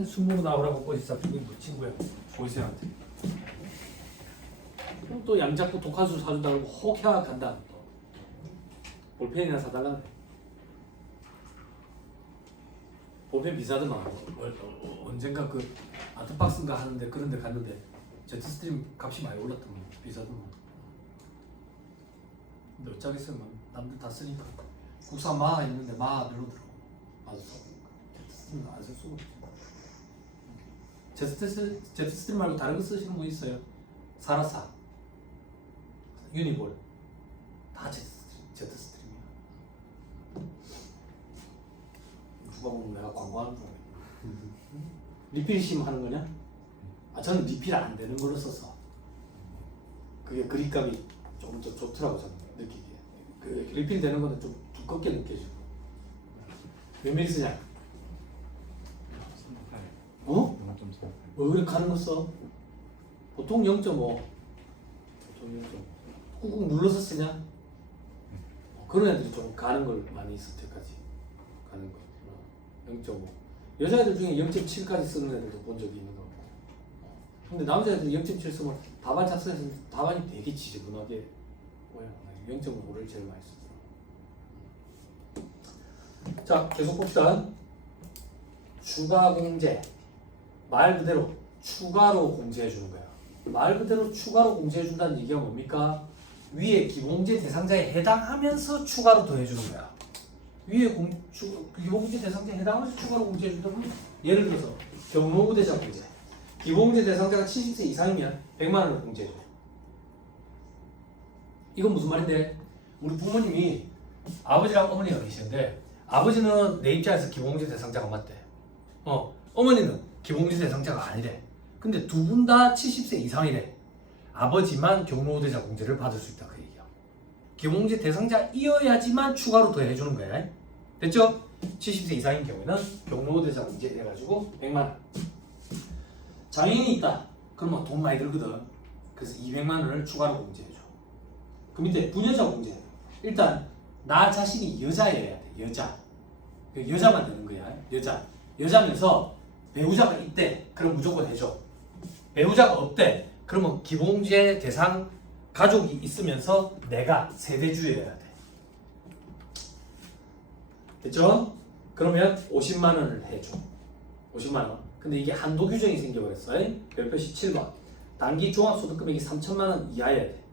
순모로 나오라고 꼬지 잡힌 게 친구야. 고시생한테. 그럼 또 양자꾸 독한수 사준다고 혹야 간다. 또 볼펜이나 사달라. 볼펜 비싸더만. 언젠가 그 아트박스인가 하는데 그런데 갔는데 제트스트림 값이 많이 올랐더만. 비싸더만. 근데 어쩌겠어요. 남들 다 쓰니까. 국산 마하 있는데 마하 별로 들어. 맞아. 제트스트림 안 쓸 수가 없어. 제트스트림 말고 다른 거 쓰시는 분 있어요? 사라사, 유니볼 다 제트스트림이야. 누가 보면 내가 광고하는 줄 알겠네. 리필 심 하는 거냐? 아 저는 리필 안 되는 걸로 써서 그게 그립감이 조금 더 좋더라고 저는 느끼기에. 그 리필 되는 거는 좀 두껍게 느껴지고. 몇 미리 쓰냐? 어? 0.4. 왜 그래 가는 거 써? 보통 0.5. 보통 0.5. 꾹꾹 눌러서 쓰냐? 그런 애들이 좀 가는 걸 많이 있을 때까지 가는 거. 0.5. 여자애들 중에 0.7까지 쓰는 애들도 본 적이 있는 거 같고. 근데 남자애들이 0.7 쓰면 답안 작성해서 답안이 되게 지저분하게 뭐야? 0.5를 제일 많이 쓰더라. 자, 계속 봅시다. 추가 공제. 말 그대로 추가로 공제해 주는 거야. 말 그대로 추가로 공제해 준다는 얘기가 뭡니까? 위에 기본공제 대상자에 해당하면서 추가로 더해 주는 거야. 위에 기본공제 대상자에 해당하면서 추가로 공제해 준다면 예를 들어서 경로우대자 공제. 기본공제 대상자가 70세 이상이면 100만 원을 공제해 줘. 이건 무슨 말인데? 우리 부모님이 아버지랑 어머니가 계시는데 아버지는 내 입장에서 기본공제 대상자가 맞대. 어머니는 기본공제 대상자가 아니래. 근데 두 분 다 70세 이상이래. 아버지만 경로우대자 공제를 받을 수 있다 그 얘기야. 기본공제 대상자이어야지만 추가로 더 해주는 거야. 됐죠? 70세 이상인 경우에는 경로우대자 공제 해가지고 100만 원. 장애인이 있다. 그러면 돈 많이 들거든. 그래서 200만 원을 추가로 공제해줘. 그 밑에 부녀자 공제. 일단 나 자신이 여자여야 돼. 여자. 여자만 되는 거야. 여자면서 배우자가 있대. 그럼 무조건 해줘. 배우자가 없대. 그러면 기본공제 대상 가족이 있으면서 내가 세대주여야 돼. 됐죠? 그러면 50만 원을 해줘. 50만 원. 근데 이게 한도 규정이 생겨버렸어. 별표시 7번. 단기 종합소득금액이 3천만 원 이하여야 돼.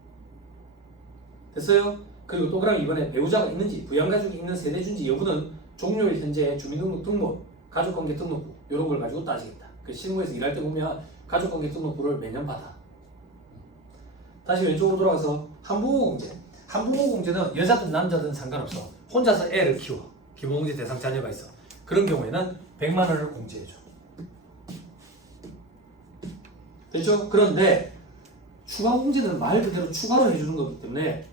됐어요? 그리고 동그라미 이번에 배우자가 있는지 부양가족이 있는 세대주인지 여부는 종료일 현재 주민등록 등본, 가족관계 등록부 이런 걸 가지고 따지겠다. 그 실무에서 일할 때 보면 가족관계 등록부를 매년 받아. 다시 왼쪽으로 돌아가서 한부모 공제. 한부모 공제는 여자든 남자든 상관없어. 혼자서 애를 키워. 기본공제 대상 자녀가 있어. 그런 경우에는 100만 원을 공제해줘. 됐죠? 그런데 추가 공제는 말 그대로 추가로 해주는 거기 때문에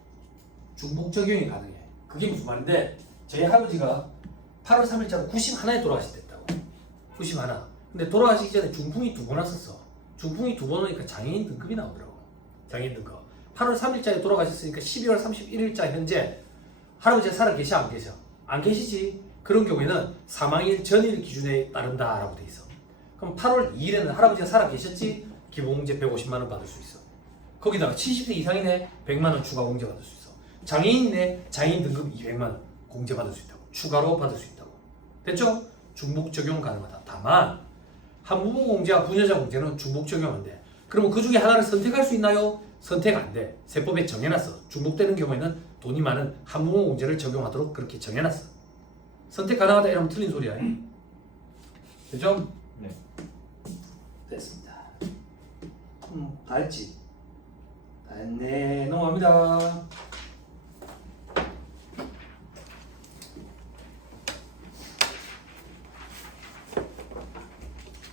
중복 적용이 가능해. 그게 무슨 말인데 저희 할아버지가 8월 3일자로 91에 돌아가셨댔다고. 91. 근데 돌아가시기 전에 중풍이 2번 왔었어. 중풍이 2번 오니까 장애인 등급이 나오더라고. 장애인 등급. 8월 3일자에 돌아가셨으니까 12월 31일자 현재 할아버지가 살아 계셔 안 계셔? 안 계시지. 그런 경우에는 사망일 전일 기준에 따른다 라고 돼 있어. 그럼 8월 2일에는 할아버지가 살아 계셨지? 기본공제 150만 원 받을 수 있어. 거기다가 70세 이상이네 100만 원 추가 공제 받을 수 있어. 장애인이네 장애인 등급 200만 원 공제 받을 수 있다고. 추가로 받을 수 있다고. 됐죠? 중복 적용 가능하다. 다만 한부모 공제와 부녀자 공제는 중복 적용 안 돼. 그러면 그 중에 하나를 선택할 수 있나요? 선택 안 돼. 세법에 정해놨어. 중복되는 경우에는 돈이 많은 한부모 공제를 적용하도록 그렇게 정해놨어. 선택 가능하다 이러면 틀린 소리야. 됐죠? 네. 됐습니다. 다 했지? 다 했네. 넘어갑니다.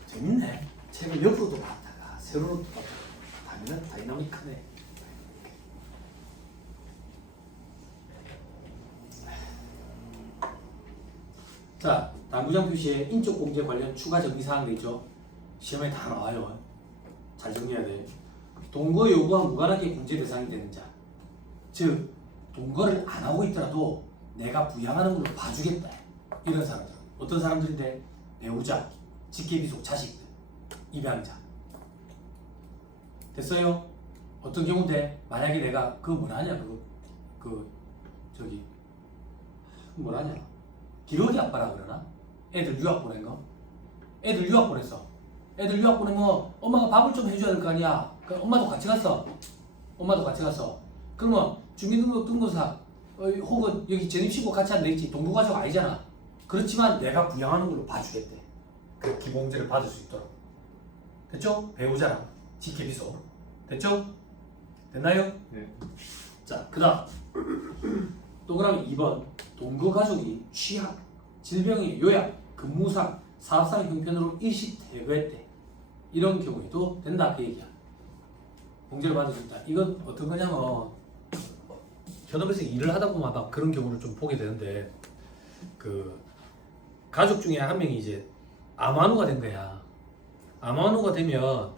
재밌네. 책을 옆으로도 봤다가 세로로도 봤다가 다이나믹하네. 자, 당구장 표시에 인적 공제 관련 추가 정리 사항도 있죠. 시험에 다 나와요. 잘 정리해야 돼. 동거 요구와 무관하게 공제 대상이 되는 자. 즉, 동거를 안 하고 있더라도 내가 부양하는 걸로 봐주겠다. 이런 사람들. 어떤 사람들인데? 배우자, 직계비속 자식 입양자. 됐어요? 어떤 경우인데 만약에 내가 그 뭐라냐 저기 뭐라냐 기러기 아빠라 그러나? 애들 유학 보낸 거? 애들 유학 보냈어. 애들 유학 보내면 엄마가 밥을 좀 해줘야 될 거 아니야. 그러니까 엄마도 같이 갔어. 엄마도 같이 갔어. 그러면 주민등록등록사 혹은 여기 전입신고 같이 하면 되겠지. 동거가족 아니잖아. 그렇지만 내가 부양하는 걸로 봐주겠대. 그 기본제를 받을 수 있도록. 됐죠? 배우자랑 직계비속. 됐죠? 됐나요? 네. 자, 그 다음 동그라미 2번 동거가족이 취약, 질병의 요약, 근무상, 사업상 형편으로 일시 퇴거했대. 이런 경우에도 된다 그 얘기야. 공제를 받을 수 있다. 이건 어떤 거냐면 현업에서 일을 하다 보면 아마 그런 경우를 좀 보게 되는데 그 가족 중에 한 명이 이제 암환우가 된 거야. 암환우가 되면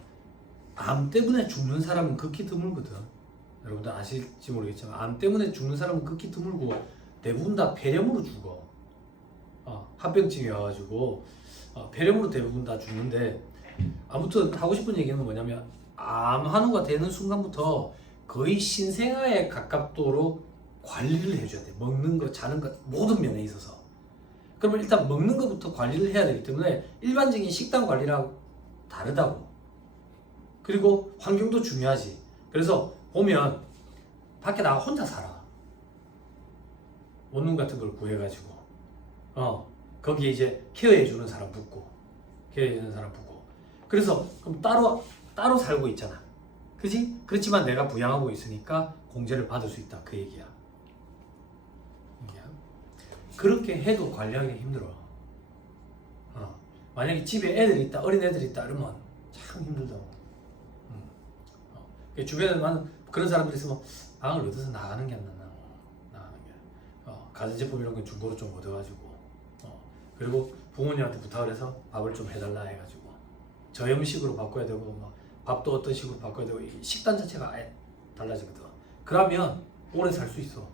암 때문에 죽는 사람은 극히 드물거든. 여러분들 아실지 모르겠지만 암 때문에 죽는 사람은 극히 드물고 대부분 다 폐렴으로 죽어. 합병증이 와가지고 폐렴으로 대부분 다 죽는데 아무튼 하고 싶은 얘기는 뭐냐면 암환우가 되는 순간부터 거의 신생아에 가깝도록 관리를 해줘야 돼. 먹는 거, 자는 거 모든 면에 있어서. 그러면 일단 먹는 것부터 관리를 해야 되기 때문에 일반적인 식단 관리랑 다르다고. 그리고 환경도 중요하지. 그래서 보면 밖에 나가 혼자 살아. 원룸 같은 걸 구해가지고 거기에 이제 케어해주는 사람 붙고 케어해주는 사람 붙고 그래서 그럼 따로 살고 있잖아. 그지? 그렇지만 내가 부양하고 있으니까 공제를 받을 수 있다 그 얘기야. 그렇게 해도 관리하기 힘들어. 만약에 집에 애들이 있다, 어린 애들이 있다 이러면 참 힘들다고. 주변에 많은 그런 사람들이 있으면 방을 얻어서 나가는 게 안 낫나. 나가는 게. 가전제품 이런 건 중고로 좀 얻어가지고. 그리고 부모님한테 부탁을 해서 밥을 좀 해달라 해가지고. 저염식으로 바꿔야 되고, 뭐 밥도 어떤 식으로 바꿔야 되고, 식단 자체가 아예 달라지거든. 그러면 오래 살 수 있어.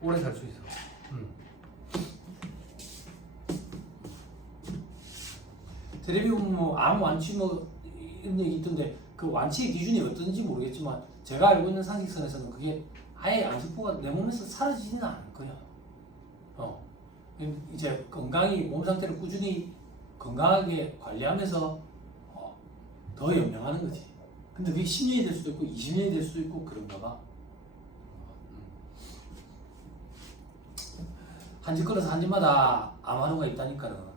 오래 살 수 있어. 텔레비 보면 뭐 암 완치 뭐 이런 얘기 있던데 그 완치의 기준이 어떤지 모르겠지만 제가 알고 있는 상식선에서는 그게 아예 암세포가 내 몸에서 사라지지는 않을 거야. 이제 건강히 몸 상태를 꾸준히 건강하게 관리하면서 더 연명하는 거지. 근데 그게 10년이 될 수도 있고 20년이 될 수도 있고 그런가 봐. 한 집 걸어서 한 집마다 암환우가 있다니까는.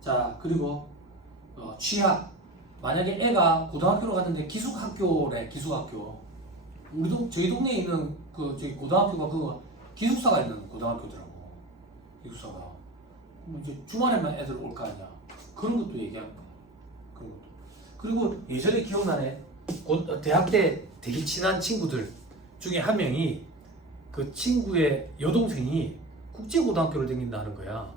자, 그리고 취약. 만약에 애가 고등학교로 갔는데 기숙학교래. 기숙학교. 저희 동네에 있는 그 저기 고등학교가 그 기숙사가 있는 고등학교더라고. 기숙사가. 이제 주말에만 애들 올 거 아니야. 그런 것도 얘기하는 거야. 그런 것도. 그리고 예전에 기억나네. 대학 때 되게 친한 친구들 중에 한 명이 그 친구의 여동생이 국제고등학교를 다닌다는 거야.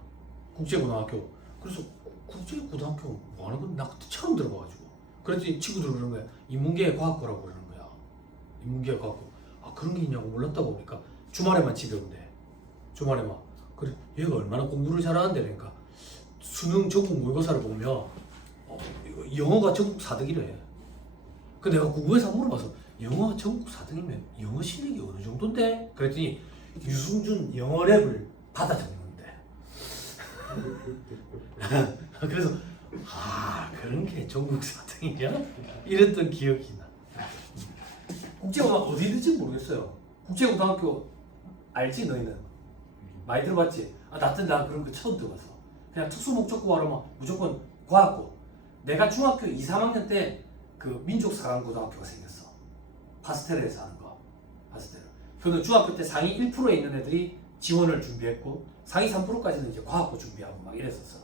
국제고등학교. 그래서 국제고등학교 뭐 하는 건 나 그때 처음 들어봐가지고. 그랬더니 친구들 그러는 거야. 인문계 과학고라고 그러는 거야. 인문계 과학고. 그런 게 있냐고 몰랐다고 보니까 주말에만 집에 온대. 주말에만. 그래 얘가 얼마나 공부를 잘하는데 그러니까 수능 전국 모의고사를 보면 영어가 전국 4등이래. 그 내가 궁금해서 물어봐서 영어가 전국 4등이면 영어 실력이 어느 정도인데? 그랬더니 유승준 영어 랩을 받아 적는데. 그래서 그런 게 전국 4등이냐? 이랬던 기억이 나. 국제고등학교 어디 있는지 모르겠어요. 국제고등학교 알지 너희는? 많이 들어봤지? 나 그런 거 처음 들어봤어. 그냥 특수목적고 하려면 무조건 과학고. 내가 중학교 2, 3학년 때 그 민족사관고등학교가 생겼어. 파스텔에서 하는 거. 파스텔. 그는 중학교 때 상위 1%에 있는 애들이 지원을 준비했고 상위 3%까지는 이제 과학고 준비하고 막 이랬었어.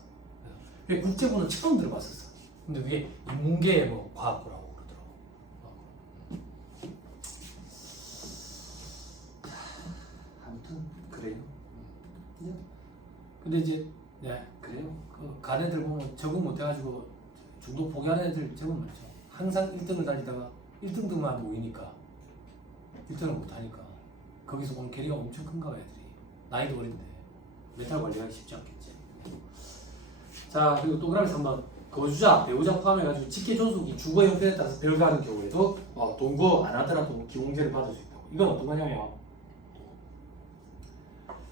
그래서 국제고는 처음 들어봤었어. 근데 그게 인문계 뭐 과학고라고 그러더라고. 아무튼 그래요. 근데 이제 그래요. 간 애들 보면 적응 못해가지고 중도 포기하는 애들 제법 많죠. 항상 1등을 달리다가 1등들만 모이니까 1등을 못하니까 거기서 보면 괴리가 엄청 큰가 봐 애들이. 나이도 어린데 메탈 관리하기 쉽지 않겠지. 자, 그리고 동그라미 3번. 거주자, 배우자 포함해가지고 직계 존속이 주거 형편에 따라서 별거하는 경우에도 동거 안 하더라도 기공제를 받을 수 있다고. 이건 어떤 거냐면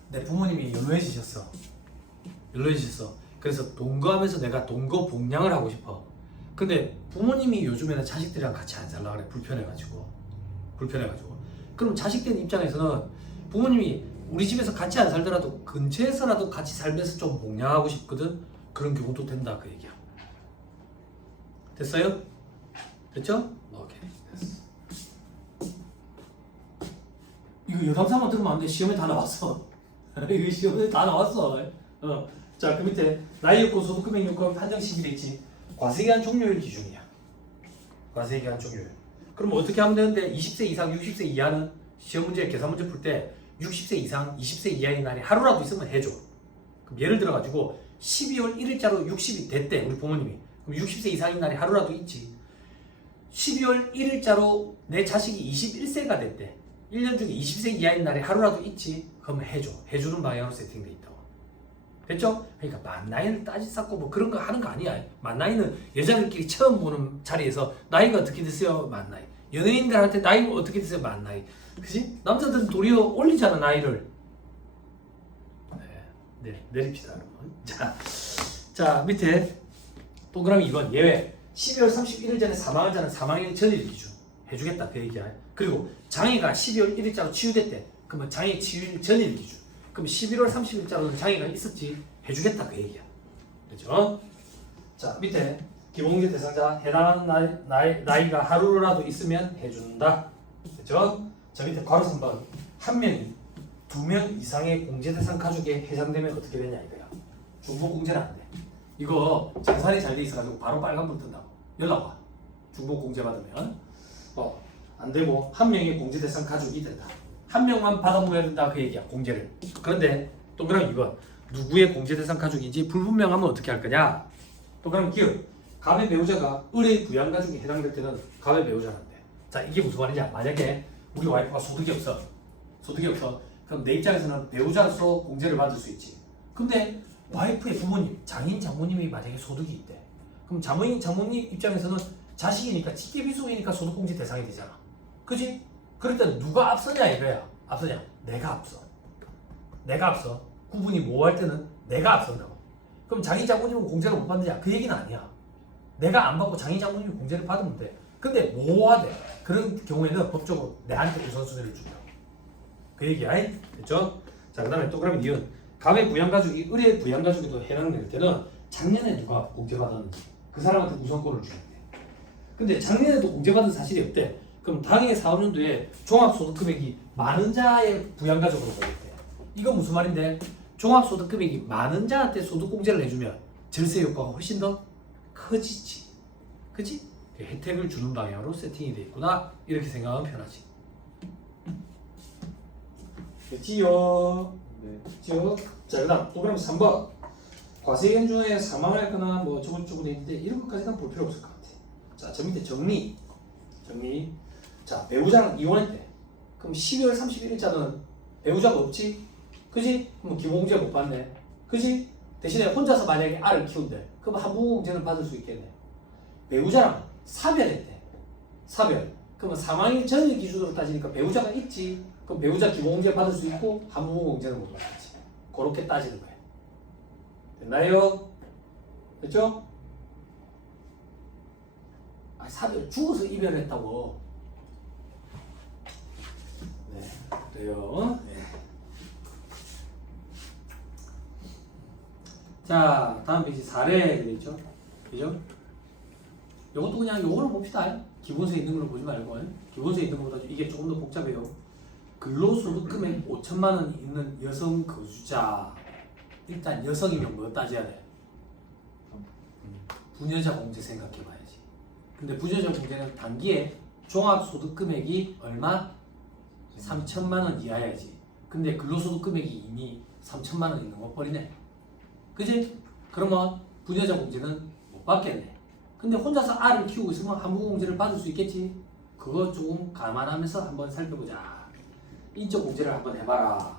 내 부모님이 연로해지셨어. 그래서 동거하면서 내가 동거 복양을 하고 싶어. 근데 부모님이 요즘에는 자식들이랑 같이 안 살라 그래. 불편해가지고. 그럼 자식들 입장에서는 부모님이 우리 집에서 같이 안 살더라도 근처에서라도 같이 살면서 좀 복양하고 싶거든. 그런 경우도 된다 그 얘기야. 됐어요? 됐죠? 오케이. 됐어. 이거 여담사만 들으면 안 돼. 시험에 다 나왔어. 이거 시험에 다 나왔어. 자, 그 밑에 나이 요건, 소득 금액 요건 한정 시기돼 있지. 과세기한 종료일 기준이야. 과세기한 종료일. 그럼 어떻게 하면 되는데 20세 이상, 60세 이하는 시험 문제, 계산 문제 풀 때 60세 이상, 20세 이하의 날이 하루라도 있으면 해줘. 그럼 예를 들어 가지고 12월 1일자로 60이 됐대 우리 부모님이. 그럼 60세 이상인 날이 하루라도 있지. 12월 1일자로 내 자식이 21세가 됐대. 1년 중에 20세 이하인 날이 하루라도 있지. 그러면 해줘. 해주는 방향으로 세팅돼 있다고. 됐죠? 그러니까 만 나이를 따지 쌓고 뭐 그런 거 하는 거 아니야. 만 나이는 여자들끼리 처음 보는 자리에서 나이가 어떻게 되세요? 만 나이. 연예인들한테 나이가 어떻게 되세요? 만 나이. 그지? 남자들은 도리어 올리잖아 나이를. 네, 내립시다 여러분. 자 밑에 동그라미 2번 예외. 12월 31일 전에 사망한 자는 사망일 전일 기준 해주겠다 그 얘기야. 그리고 장애가 12월 1일자로 치유됐대. 그러면 장애 치유일 전일 기준. 그럼 11월 30일자로는 장애가 있었지 해주겠다 그 얘기야. 그렇죠? 자 밑에 기본공제 대상자 해당하는 나이가 하루라도 있으면 해준다. 그렇죠? 자 밑에 괄호 3번 한 명이 2명 이상의 공제 대상 가족에 해당되면 어떻게 되냐 이거야. 중복 공제는 안 돼. 이거 정산이 잘 돼 있어가지고 바로 빨간불 뜬다고 연락 와. 중복 공제 받으면 안 되고 한 명의 공제 대상 가족이 된다. 한 명만 받아먹어야 된다 그 얘기야 공제를. 그런데 동그라미 2번 누구의 공제 대상 가족인지 불분명하면 어떻게 할 거냐. 동그라미 기억 갑의 배우자가 을의 부양 가족에 해당될 때는 갑의 배우자란데. 자 이게 무슨 말이냐. 만약에 우리 와이프가 소득이 없어. 그럼 내 입장에서는 배우자로서 공제를 받을 수 있지. 근데 와이프의 부모님, 장인, 장모님이 만약에 소득이 있대. 그럼 장인, 장모님 입장에서는 자식이니까 직계비속이니까 소득공제 대상이 되잖아. 그지? 그럴 때 누가 앞서냐 이거야. 앞서냐? 내가 앞서. 구분이 뭐 할 때는 내가 앞선다고. 그럼 장인, 장모님은 공제를 못 받느냐? 그 얘기는 아니야. 내가 안 받고 장인, 장모님이 공제를 받으면 돼. 근데 뭐 하대? 그런 경우에는 법적으로 내한테 우선순위를 준다. 그 얘기야. 됐죠? 자, 그 다음에 동그라미 니은 갑의 부양가족이 을의 부양가족에도 해당될 때는 작년에 누가 공제받았는지 그 사람한테 우선권을 주는데. 근데 작년에도 공제받은 사실이 없대. 그럼 당해 4학년도에 종합소득금액이 많은 자의 부양가족으로 보겠대. 이건 무슨 말인데? 종합소득금액이 많은 자한테 소득공제를 해주면 절세 효과가 훨씬 더 커지지. 그치? 혜택을 주는 방향으로 세팅이 되어 있구나. 이렇게 생각하면 편하지. 됐지요? 네. 됐지요? 자, 그 다음 동그라미 3번 과세기한 중에 사망을 했거나 뭐 저번저번 했는데 이런 것까지는 볼 필요 없을 것 같아. 자, 저 밑에 정리. 자, 배우자랑 이혼했대. 그럼 12월 31일자는 배우자가 없지? 그지? 그럼 기본공제 못 받네. 그지? 대신에 혼자서 만약에 알을 키운대. 그럼 한부모공제는 받을 수 있겠네. 배우자랑 사별했대. 그러면 사망일 전일 기준으로 따지니까 배우자가 있지. 그럼 배우자 기본공제 받을 수 있고 한부모공제는 못 받지. 그렇게 따지는 거야. 됐나요? 됐죠? 사별 죽어서 이별했다고. 네, 그래요. 네. 자, 다음 페이지 사례 되겠죠? 그죠? 이것도 그냥 요거를 봅시다. 기본서에 있는 걸 보지 말고. 기본서에 있는 것보다 이게 조금 더 복잡해요. 근로소득금액 5천만 원 있는 여성 거주자. 일단 여성이면 뭐 따져야 돼? 부녀자 공제 생각해봐야지. 근데 부녀자 공제는 단기에 종합소득금액이 얼마? 3천만 원 이하야지. 근데 근로소득금액이 이미 3천만 원 있는 거 버리네. 그지? 그러면 부녀자 공제는 못 받겠네. 근데 혼자서 알을 키우고 있으면 한부공제를 받을 수 있겠지? 그거 조금 감안하면서 한번 살펴보자. 인적 공제를 한번 해봐라.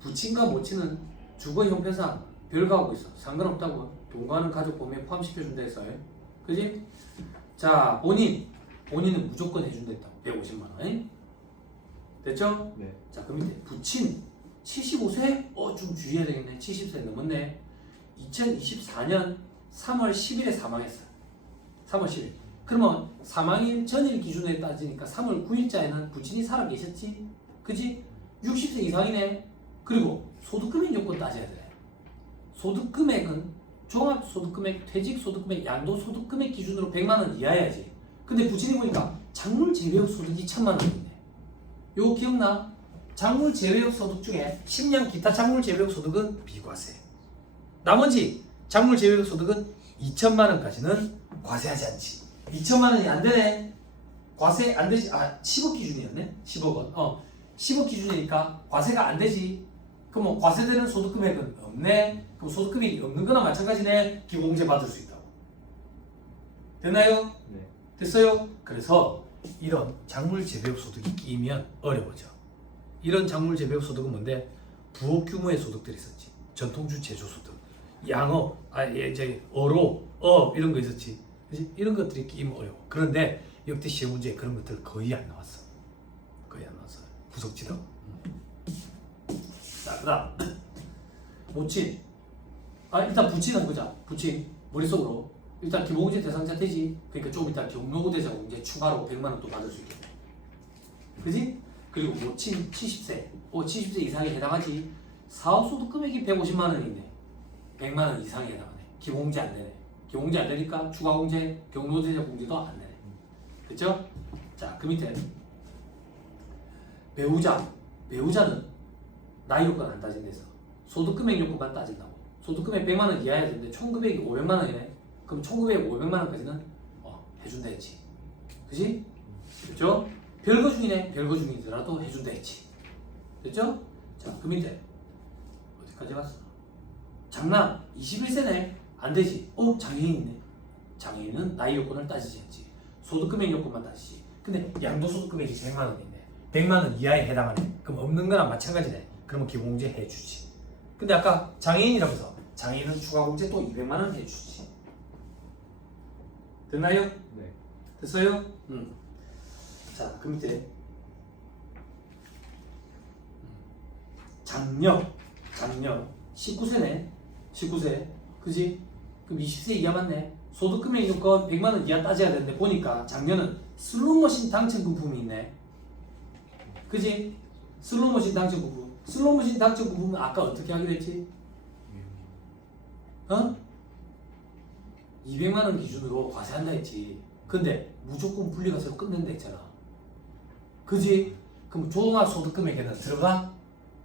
부친과 모친은 주거 형편상 별거하고 있어. 상관없다고. 동거하는 가족 범위에 포함시켜준다 해서. 그지? 자, 본인은 무조건 해준다 했다. 150만 원. 됐죠? 네. 자, 그 밑에 부친 75세? 좀 주의해야 되겠네. 70세 넘었네. 2024년 3월 10일에 사망했어요. 3월 10일. 그러면 사망일 전일 기준에 따지니까 3월 9일자에는 부친이 살아 계셨지? 그지? 60세 이상이네. 그리고 소득금액 요건 따져야 돼. 소득금액은 종합소득금액, 퇴직소득금액, 양도소득금액 기준으로 100만 원 이하여야지. 근데 부친이 보니까 작물 제외 소득이 1000만 원이네. 요거 기억나? 작물 제외 소득 중에 식량 기타 작물 제외 소득은 비과세. 나머지 작물 제외 소득은 2천만 원까지는 과세하지 않지. 2천만 원이 안 되네. 과세 안 되지. 10억 기준이었네. 10억 원. 10억 기준이니까 과세가 안 되지. 그럼 뭐 과세되는 소득금액은 없네. 그럼 소득금액이 없는 거나 마찬가지네. 기본공제 받을 수 있다고. 됐나요? 네. 됐어요? 그래서 이런 작물 재배업 소득이 끼면 어려워져. 이런 작물 재배업 소득은 뭔데? 부업 규모의 소득들이 있었지. 전통주 제조 소득, 양업, 이제 어업 이런 거 있었지. 그치? 이런 것들이 끼면 어려워. 그런데 역대 시험 문제에 그런 것들 거의 안 나왔어. 거의 안 나왔어. 구석지도. 자, 그다음 모친. 일단 부친은 보자. 부친 머릿속으로 일단 기본공제 대상자 되지. 그러니까 조금 이따 경로고대자 공제 추가로 100만 원 또 받을 수 있겠네. 그지? 그리고 모친 70세. 70세 이상에 해당하지. 사업소득 금액이 150만 원이네. 100만 원 이상에 해당하네. 기본공제 안 되네. 기본공제 안 되니까 추가공제, 경로대자 공제도 안 되네. 됐죠? 자, 그 밑에 배우자는 나이 요건 안 따진대서 소득금액 요건만 따진다고. 소득금액 100만 원 이하야 되는데 총금액이 500만 원이네. 그럼 총금액 500만 원까지는 해준다 했지. 그지? 됐죠? 별거 중이네. 별거 중이더라도 해준다 했지. 됐죠? 자, 그 밑에 어디까지 갔어? 장남 21세네. 안 되지. 장애인 있네. 장애인은 나이 요건을 따지지 않지. 소득금액 요건만 따지지. 근데 양도소득금액이 100만 원이네. 100만 원 이하에 해당하네. 그럼 없는 거랑 마찬가지네. 그러면 기본공제 해주지. 근데 아까 장애인이라고 해서 장애인은 추가공제 또 200만 원 해주지. 됐나요? 네. 됐어요? 자, 그 밑에 장녀 19세네. 19세. 그지? 그럼 20세 이하 맞네. 소득금액 요건 100만 원 이하 따져야 되는데 보니까 장녀는 슬롯머신 당첨금품이 있네. 그지? 슬롯머신 당첨금품. 슬롯머신 당첨금품은 아까 어떻게 하기로 했지? 200만 원 기준으로 과세한다 했지. 근데 무조건 분리과세로 끝낸다 했잖아. 그지? 그럼 종합소득금액에는 들어가?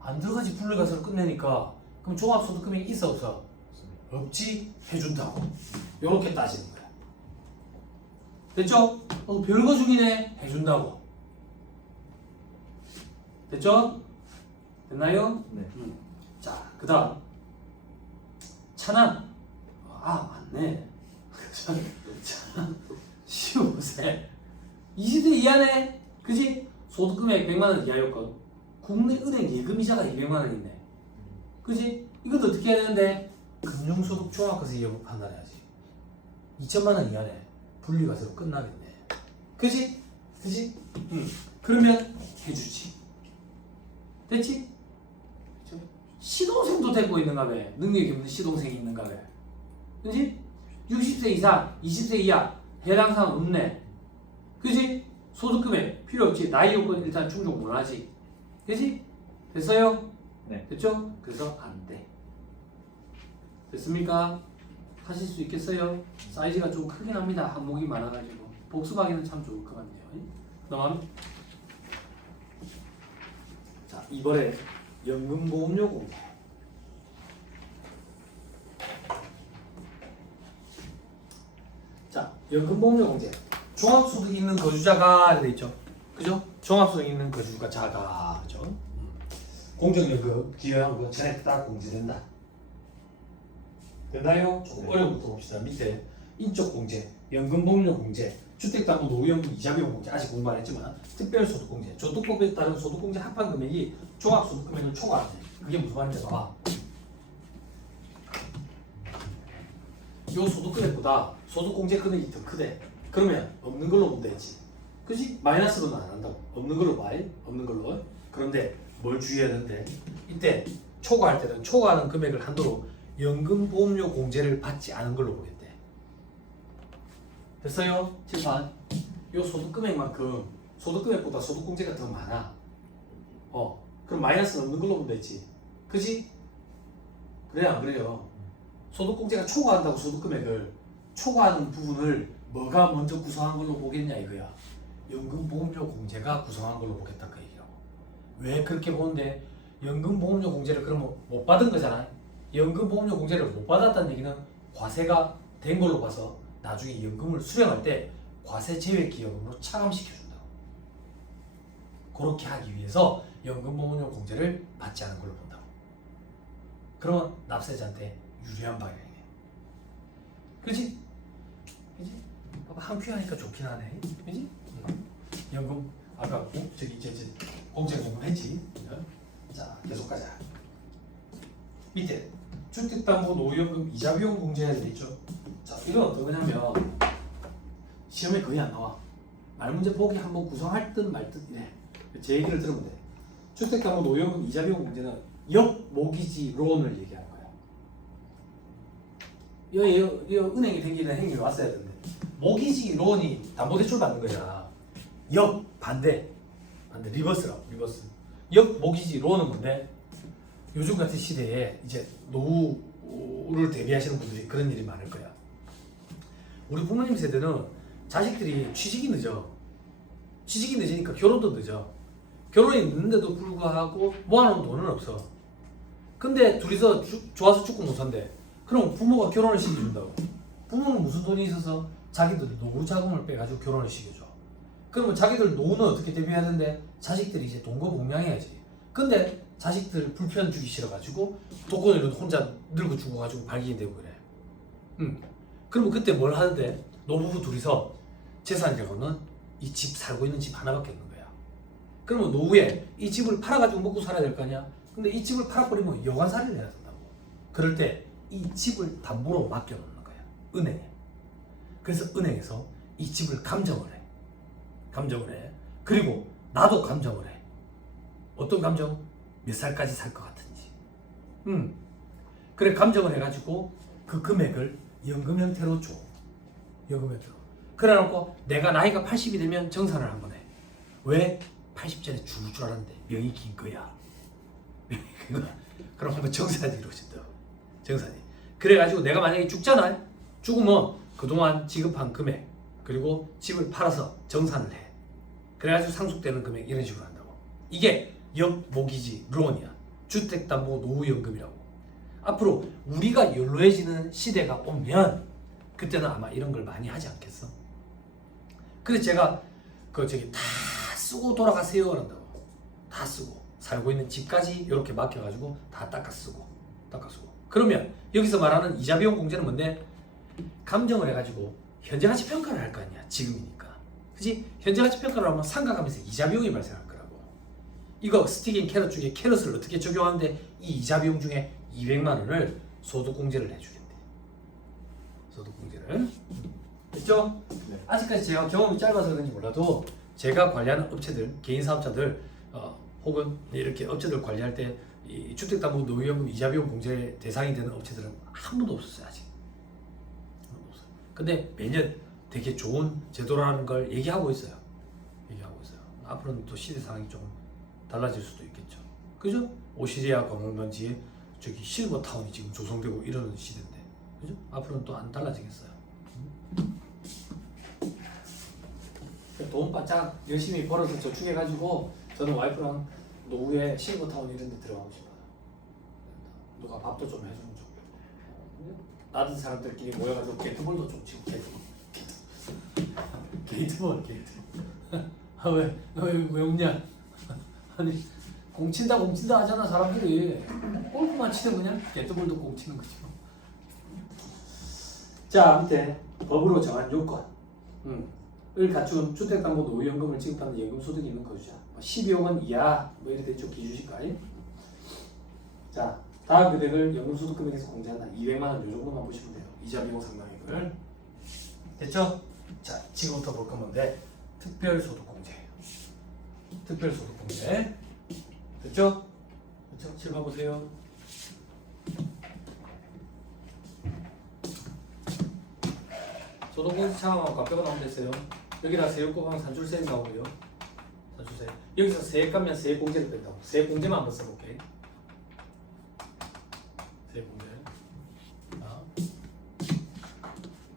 안 들어가지. 분리과세로 끝내니까. 그럼 종합소득금액이 있어 없어? 없지? 해준다고. 요렇게 따지는 거야. 됐죠? 별거 중이네. 해준다고. 됐죠? 됐나요? 네. 자, 그 다음 차남. 맞네. 차남 15세 20대 이하네. 그지? 소득금액 100만 원 이하 요건. 국내은행 예금이자가 200만 원 있네. 그지? 이것도 어떻게 해야 되는데? 금융소득 종합과세 여부 판단해야지. 2천만 원 이하네. 분리과세로 끝나겠네. 그지? 그지? 그러면 해주지. 됐지? 시동생도 데리고 있는가 봐. 능력이 없는 시동생이 있는가 봐. 그지? 60세 이상, 20세 이하 해당사항 없네. 그지? 소득금액 필요 없지. 나이 요건 일단 충족 못 하지. 그지? 됐어요? 네. 됐죠? 그래서 안 돼. 됐습니까? 하실 수 있겠어요? 사이즈가 좀 크긴 합니다. 항목이 많아가지고 복습하기는 참 좋을 것 같네요. 그다음 자, 이번에 연금보험료 공제. 자, 연금보험료 공제. 종합소득 있는 거주자가 돼 있죠. 그죠? 종합소득 있는 거주자가 그죠? 공적연금 기여한 거 전에 딱 공제된다. 됐나요? 조금 어려운 것부터 봅시다. 밑에 인적공제, 연금보험료 공제, 주택담보 노후연금 이자비용 공제 아직 공부 안 했지만 특별소득공제, 조특법에 따른 소득공제 합한 금액이 종합소득금액을 초과하네. 그게 무슨 말인지 봐봐. 요 소득금액보다 소득공제 금액이 더 크대. 그러면 없는 걸로 보면 되지. 그지? 마이너스로는 안 한다고. 없는 걸로 봐. 없는 걸로. 그런데 뭘 주의해야 되는데 이때 초과할 때는 초과하는 금액을 한도로 연금보험료 공제를 받지 않은 걸로 보겠대. 됐어요? 칠판. 요 소득금액만큼 소득금액보다 소득공제가 더 많아. 그럼 마이너스는 없는 걸로 보면 되지. 그지? 그래 안 그래요? 소득공제가 초과한다고 소득금액을 초과하는 부분을 뭐가 먼저 구성한 걸로 보겠냐 이거야. 연금보험료 공제가 구성한 걸로 보겠다 그 얘기라고. 왜 그렇게 보는데 연금보험료 공제를 그러면 못 받은 거잖아. 연금보험료 공제를 못 받았다는 얘기는 과세가 된 걸로 봐서 나중에 연금을 수령할 때 과세 제외 기여금으로 차감시켜준다고. 그렇게 하기 위해서 연금보험료 공제를 받지 않은 걸로 본다고. 그러면 납세자한테 유리한 방향이네. 그지? 그지? 봐봐 한 큐 하니까 좋긴 하네. 그지? 연금 아까 저기 공제연금 했지. 자 계속 가자. 밑에 주택담보 노후연금 이자 비용 공제해야 되겠죠. 자 이건 어떤 거냐면 시험에 거의 안 나와. 말문제 보기 한번 구성할 듯 말 듯 이래. 제 얘기를 들으면 돼. 주택담보 노후연금 이자 비용 공제는 역모기지 론을 얘기하는 거야. 이 은행이 생기는 행위가 왔어야 되는데 모기지 론이 담보대출 받는 거잖아. 역 반대 리버스라고. 리버스. 역 모기지 론은 뭔데? 요즘 같은 시대에 이제 노후를 대비하시는 분들이 그런 일이 많을 거야. 우리 부모님 세대는 자식들이 취직이 늦어. 취직이 늦으니까 결혼도 늦어. 결혼이 늦는데도 불구하고 모아놓은 돈은 없어. 근데 둘이서 좋아서 죽고 못 산대. 그럼 부모가 결혼을 시켜준다고. 부모는 무슨 돈이 있어서 자기들 노후 자금을 빼가지고 결혼을 시켜줘. 그러면 자기들 노후는 어떻게 대비해야 되는데 자식들이 이제 동거복양해야지. 근데 자식들 불편 주기 싫어가지고 독거노인은 혼자 늙어 죽어가지고 발기게 되고 그래. 그러면 그때 뭘 하는데 노부부 둘이서 재산이라고는 이 집 살고 있는 집 하나밖에 없는 거야. 그러면 노후에 이 집을 팔아가지고 먹고 살아야 될 거 아니야. 근데 이 집을 팔아버리면 여관살이를 해야 된다고. 그럴 때 이 집을 담보로 맡겨놓는 거야. 은행에. 그래서 은행에서 이 집을 감정을 해. 감정을 해. 그리고 나도 감정을 해. 어떤 감정? 몇 살까지 살 것 같은지. 그래 감정을 해가지고 그 금액을 연금 형태로 줘. 연금 형태로. 그래놓고 내가 나이가 80이 되면 정산을 한번 해. 왜? 80전에 죽을 줄 알았는데 명이 긴 거야. 그럼 한번 정산이 이루어진다. 정산이. 그래가지고 내가 만약에 죽잖아. 죽으면 그동안 지급한 금액 그리고 집을 팔아서 정산을 해. 그래가지고 상속되는 금액 이런 식으로 한다고. 이게 역모기지 론이야. 주택담보 노후연금이라고. 앞으로 우리가 연로해지는 시대가 오면 그때는 아마 이런 걸 많이 하지 않겠어? 그래서 제가 다 쓰고 돌아가세요 그런다고. 다 쓰고 살고 있는 집까지 이렇게 맡겨가지고 다 닦아 쓰고. 그러면 여기서 말하는 이자 비용 공제는 뭔데? 감정을 해가지고 현재 가치 평가를 할 거 아니야. 지금이니까. 그지? 현재 가치 평가를 하면 상각하면서 이자 비용이 발생할 거라고. 이거 스틱 앤 캐럿 중에 캐럿을 어떻게 적용하는데 이 이자 비용 중에 200만 원을 소득공제를 해주겠대. 소득공제를. 됐죠? 네. 아직까지 제가 경험이 짧아서 그런지 몰라도 제가 관리하는 업체들, 개인 사업자들 혹은 이렇게 업체들 관리할 때 이 주택담보 노후연금 이자 비용 공제 대상이 되는 업체들은 한 번도 없었어요. 아직. 근데 매년 되게 좋은 제도라는 걸 얘기하고 있어요. 앞으로는 또 시대 상황이 좀 달라질 수도 있겠죠. 그죠? 오시리아 관광단지에 저기 실버타운이 지금 조성되고 이러는 시대인데, 그죠? 앞으로는 또 안 달라지겠어요. 돈 바짝 열심히 벌어서 저축해가지고 저는 와이프랑 노후에 실버타운 이런 데 들어가고 싶어요. 누가 밥도 좀 해주면 좋고, 나든 사람들끼리 모여가지고 게이트볼도 좀 치고. 게이트볼. 아, 왜 웃냐? 아니 공친다 하잖아 사람들이. 골프만 치는 그냥 게이트볼도 공치는 거죠. 자, 밑에 법으로 정한 요건 을 갖춘 주택담보 노후연금을 지급하는 연금소득이 있는 거주자 12억 원 이하 뭐 이렇게 대충 기준일까? 자, 다음 금액을 연금소득금액에서 공제한다. 200만 원 요 정도만 보시면 돼요. 이자 비용 상당액을. 됐죠? 자, 지금부터 볼 건 뭔데? 특별소득공제. 특별소득공제. 됐죠? 됐죠? 7번 보세요. 소득공제 차감하고 값표가 나오면 됐어요. 여기다 세액 곱하면 산출세액 나오고요. 산출세. 여기서 세액 값면 세액 공제를 뺀다고. 세액 공제만 한번 써볼게. 세액 공제.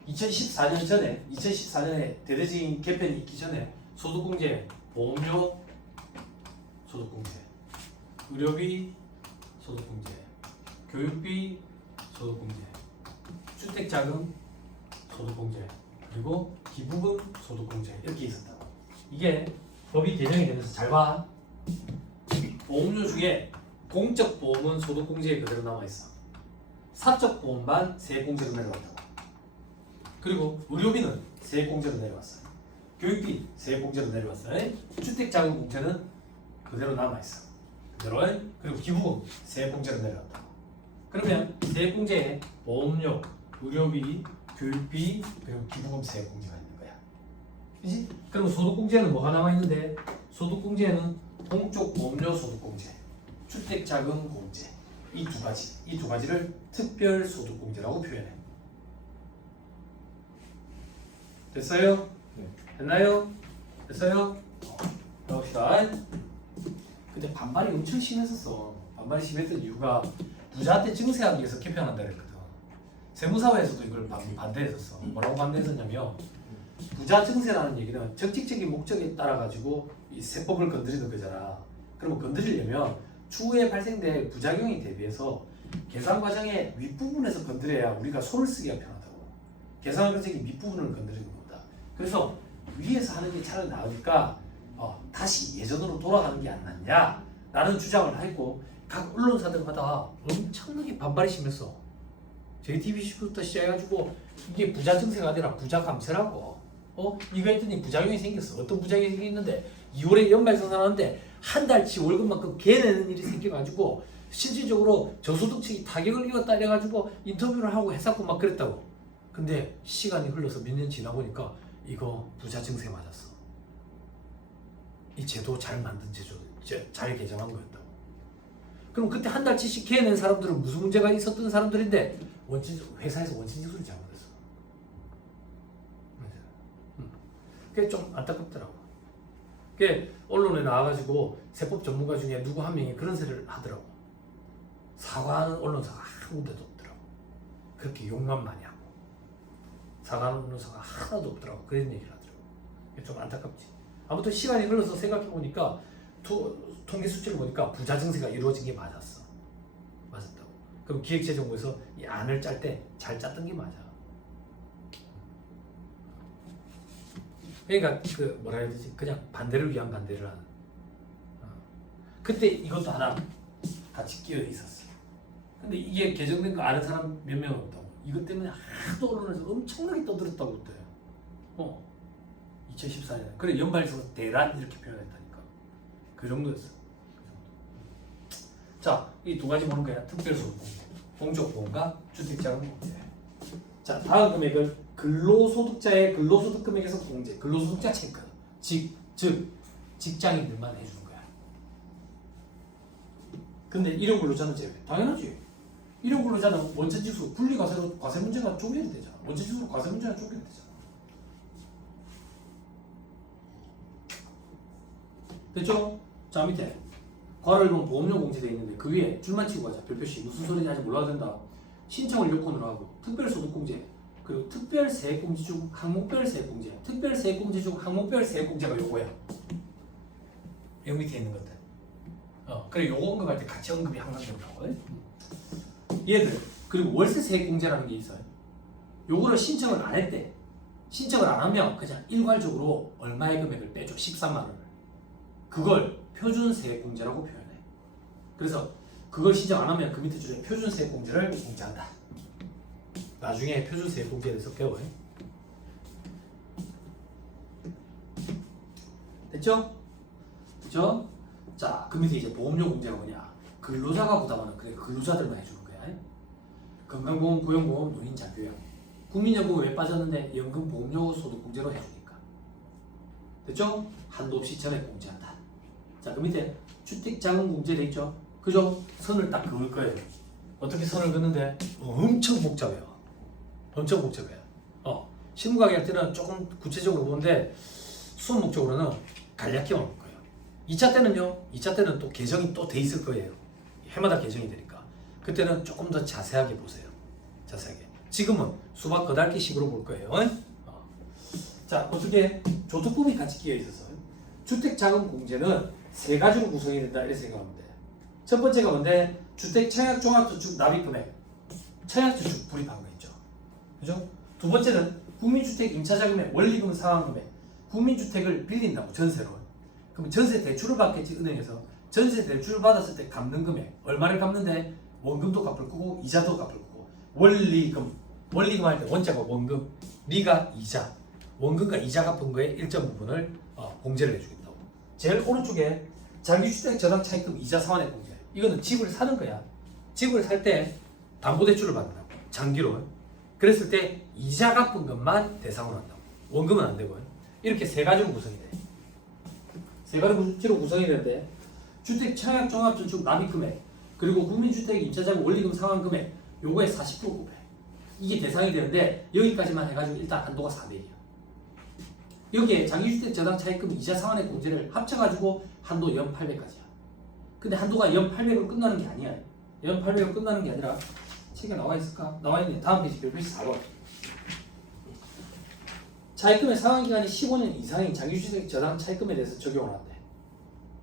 2014년 전에 2014년에 대대적인 개편이 있기 전에 소득공제, 보험료 소득공제, 의료비 소득공제, 교육비 소득공제, 주택자금 소득공제, 그리고 기부금 소득공제 이렇게 있었다고. 이게 법이 개정이 되면서 잘 봐. 보험료 중에 공적 보험은 소득공제에 그대로 남아있어. 사적 보험만 세액공제로 내려왔다고. 그리고 의료비는 세액공제로 내려왔어요. 교육비 세액공제로 내려왔어요. 주택자금공제는 그대로 남아있어. 그대로. 그리고 기부금 세액공제로 내려왔다. 그러면 세액공제에 보험료, 의료비, 교육비, 그리고 기부금 세액공제가 있는 거야. 그지? 그럼 소득공제는 뭐가 남아있는데? 소득공제는 공적 보험료 소득공제, 주택자금공제 이 두 가지를 특별소득공제라고 표현해. 됐어요? 네. 됐나요? 됐어요? 나옵시다. 근데 반발이 엄청 심했었어. 반발이 심했던 이유가 부자한테 증세하기 위해서 개편한다 그랬거든. 세무사회에서도 이걸 반대했었어. 뭐라고 반대했었냐면 부자 증세라는 얘기는 적직적인 목적에 따라 가지고 이 세법을 건드리는 거잖아. 그러면 건드리려면 추후에 발생될 부작용에 대비해서 계산 과정의 윗부분에서 건드려야 우리가 손을 쓰기가 편하다고. 계산 과정의 밑부분을 건드리는 겁니다. 그래서 위에서 하는 게 차라리 나으니까 다시 예전으로 돌아가는 게 안 낫냐 라는 주장을 했고 각 언론사들마다 엄청나게 반발이 심했어. JTBC부터 시작해가지고 이게 부자 증세가 아니라 부자 감세라고. 이거 했더니 부작용이 생겼어. 어떤 부작용이 생겼는데 2월에 연말정산하는데 한 달치 월급만큼 개내는 일이 생겨가지고 실질적으로 저소득 측이 타격을 입었다 이래가지고 인터뷰를 하고 했었고 막 그랬다고. 근데 시간이 흘러서 몇 년 지나 보니까 이거 부자 증세 맞았어. 이 제도 잘 만든 제도, 잘 개정한 거였다고. 그럼 그때 한 달치씩 개낸 사람들은 무슨 문제가 있었던 사람들인데 회사에서 원천 징수를 잘못했어. 그게 좀 안타깝더라고. 그게 언론에 나와가지고 세법 전문가 중에 누구 한 명이 그런 소리를 하더라고. 사과하는 언론사가 한 군데도 없더라고. 그렇게 욕만 많이 하고 사과하는 언론사가 하나도 없더라고. 그런 얘기를 하더라고. 그게 좀 안타깝지. 아무튼 시간이 흘러서 생각해보니까 통계 수치를 보니까 부자 증세가 이루어진 게 맞았어. 맞았다고. 그럼 기획재정부에서 이 안을 짤 때 잘 짰던 게 맞아. 그러니까 그 뭐라 해야 되지? 그냥 반대를 위한 반대를 하는. 그때 이것도 하나 같이 끼어 있었어. 근데 이게 개정된 거 아는 사람 몇 명 없다고. 이것 때문에 하도 언론에서 엄청나게 떠들었다고 그때. 2014년. 그래 연말에서 대란 이렇게 표현했다니까. 그 정도였어. 자, 이 두 가지 보는 거야. 특별소득공제, 공적보험과 주택자금공제. 자, 다음 금액을 근로소득자의 근로소득 금액에서 공제. 근로소득자 체크. 즉 직장인들만 해주는 거야. 근데 일용 근로자는 제외. 당연하지. 일용 근로자는 원천지수 분리과세로 과세 문제가 쪼개야 되잖아. 원천지수로 과세 문제가 쪼개야 되잖아. 됐죠? 자, 밑에 과로일본 보험료 공제되어 있는데 그 위에 줄만 치고 가자. 별표시 무슨 소리인지 아직 몰라도 된다. 신청을 요건으로 하고 특별소득공제 그리고 특별세액공제 중 항목별 세액공제, 특별세액공제 중 항목별 세액공제가 요거야. 여기 밑에 있는 것들. 그래 요거 언급할 때 같이 언급이 항상 된다고. 얘들 그리고 월세 세액공제라는 게 있어요. 요거를 신청을 안 했대. 신청을 안 하면 그냥 일괄적으로 얼마의 금액을 빼줘. 13만 원을. 그걸 표준세액공제라고 표현해. 그래서 그걸 신청 안 하면 그 밑에 줄에 표준세액공제를 공제한다. 나중에 표준세액공제에 대해서 배워요. 됐죠? 됐죠? 자, 그 밑에 이제 보험료 공제가 뭐냐? 근로자가 부담하는 그래 근로자들만 해주는 거야. 건강보험, 고용보험, 노인장교양 국민연금 왜 빠졌는데 연금보험료 소득공제로 해주니까. 됐죠? 한도 없이 전액 공제한다. 자, 그 밑에 주택자금공제 돼 있죠? 그죠? 선을 딱 그을 거예요. 어떻게 선을 긋는데? 엄청 복잡해요. 엄청 복잡해요. 실무 강의할 때는 조금 구체적으로 보는데 수업 목적으로는 간략히 오는 거예요. 2차 때는요. 2차 때는 또 개정이 또 돼 있을 거예요. 해마다 개정이 되니까. 그때는 조금 더 자세하게 보세요. 자세하게. 지금은 수박 거달기 식으로 볼 거예요. 자, 어떻게 조투법이 같이 끼어 있어서 주택자금공제는 세 가지로 구성이 된다 이렇게 생각하면 돼. 첫 번째가 뭔데? 주택청약종합저축 납입금액, 청약저축 불입한 거 있죠. 그죠? 두 번째는 국민주택 임차자금의 원리금 상환금액. 국민주택을 빌린다고 전세로. 그럼 전세 대출을 받겠지 은행에서. 전세 대출을 받았을 때 갚는 금액 얼마를 갚는데? 원금도 갚을 거고 이자도 갚을 거고. 원리금 할 때 원자가 원금, 리가 이자. 원금과 이자 갚은 거에 일정 부분을 공제를 해주겠다고. 제일 오른쪽에 장기주택 저당 차입금 이자 상환액 공제. 이거는 집을 사는 거야. 집을 살 때 담보대출을 받는다고. 장기로. 그랬을 때 이자 갚은 것만 대상으로 한다고. 원금은 안 되고요. 이렇게 세 가지로 구성이 돼. 세 가지로 구성이 되는데 주택 청약 종합저축 납입금액 그리고 국민주택 임차자금 원리금 상환금액 요거에 40% 곱해. 이게 대상이 되는데 여기까지만 해가지고 일단 한도가 400이야. 여기에 장기주택 저당 차입금 이자 상환액 공제를 합쳐가지고 한도 연 800까지야. 근데 한도가 연 800으로 끝나는 게 아니야. 연 800으로 끝나는 게 아니라 책에 나와 있을까? 나와 있네. 다음 페이지 별표시 4번. 차입금의 상환기간이 15년 이상인 장기주택 저당 차입금에 대해서 적용을 한대.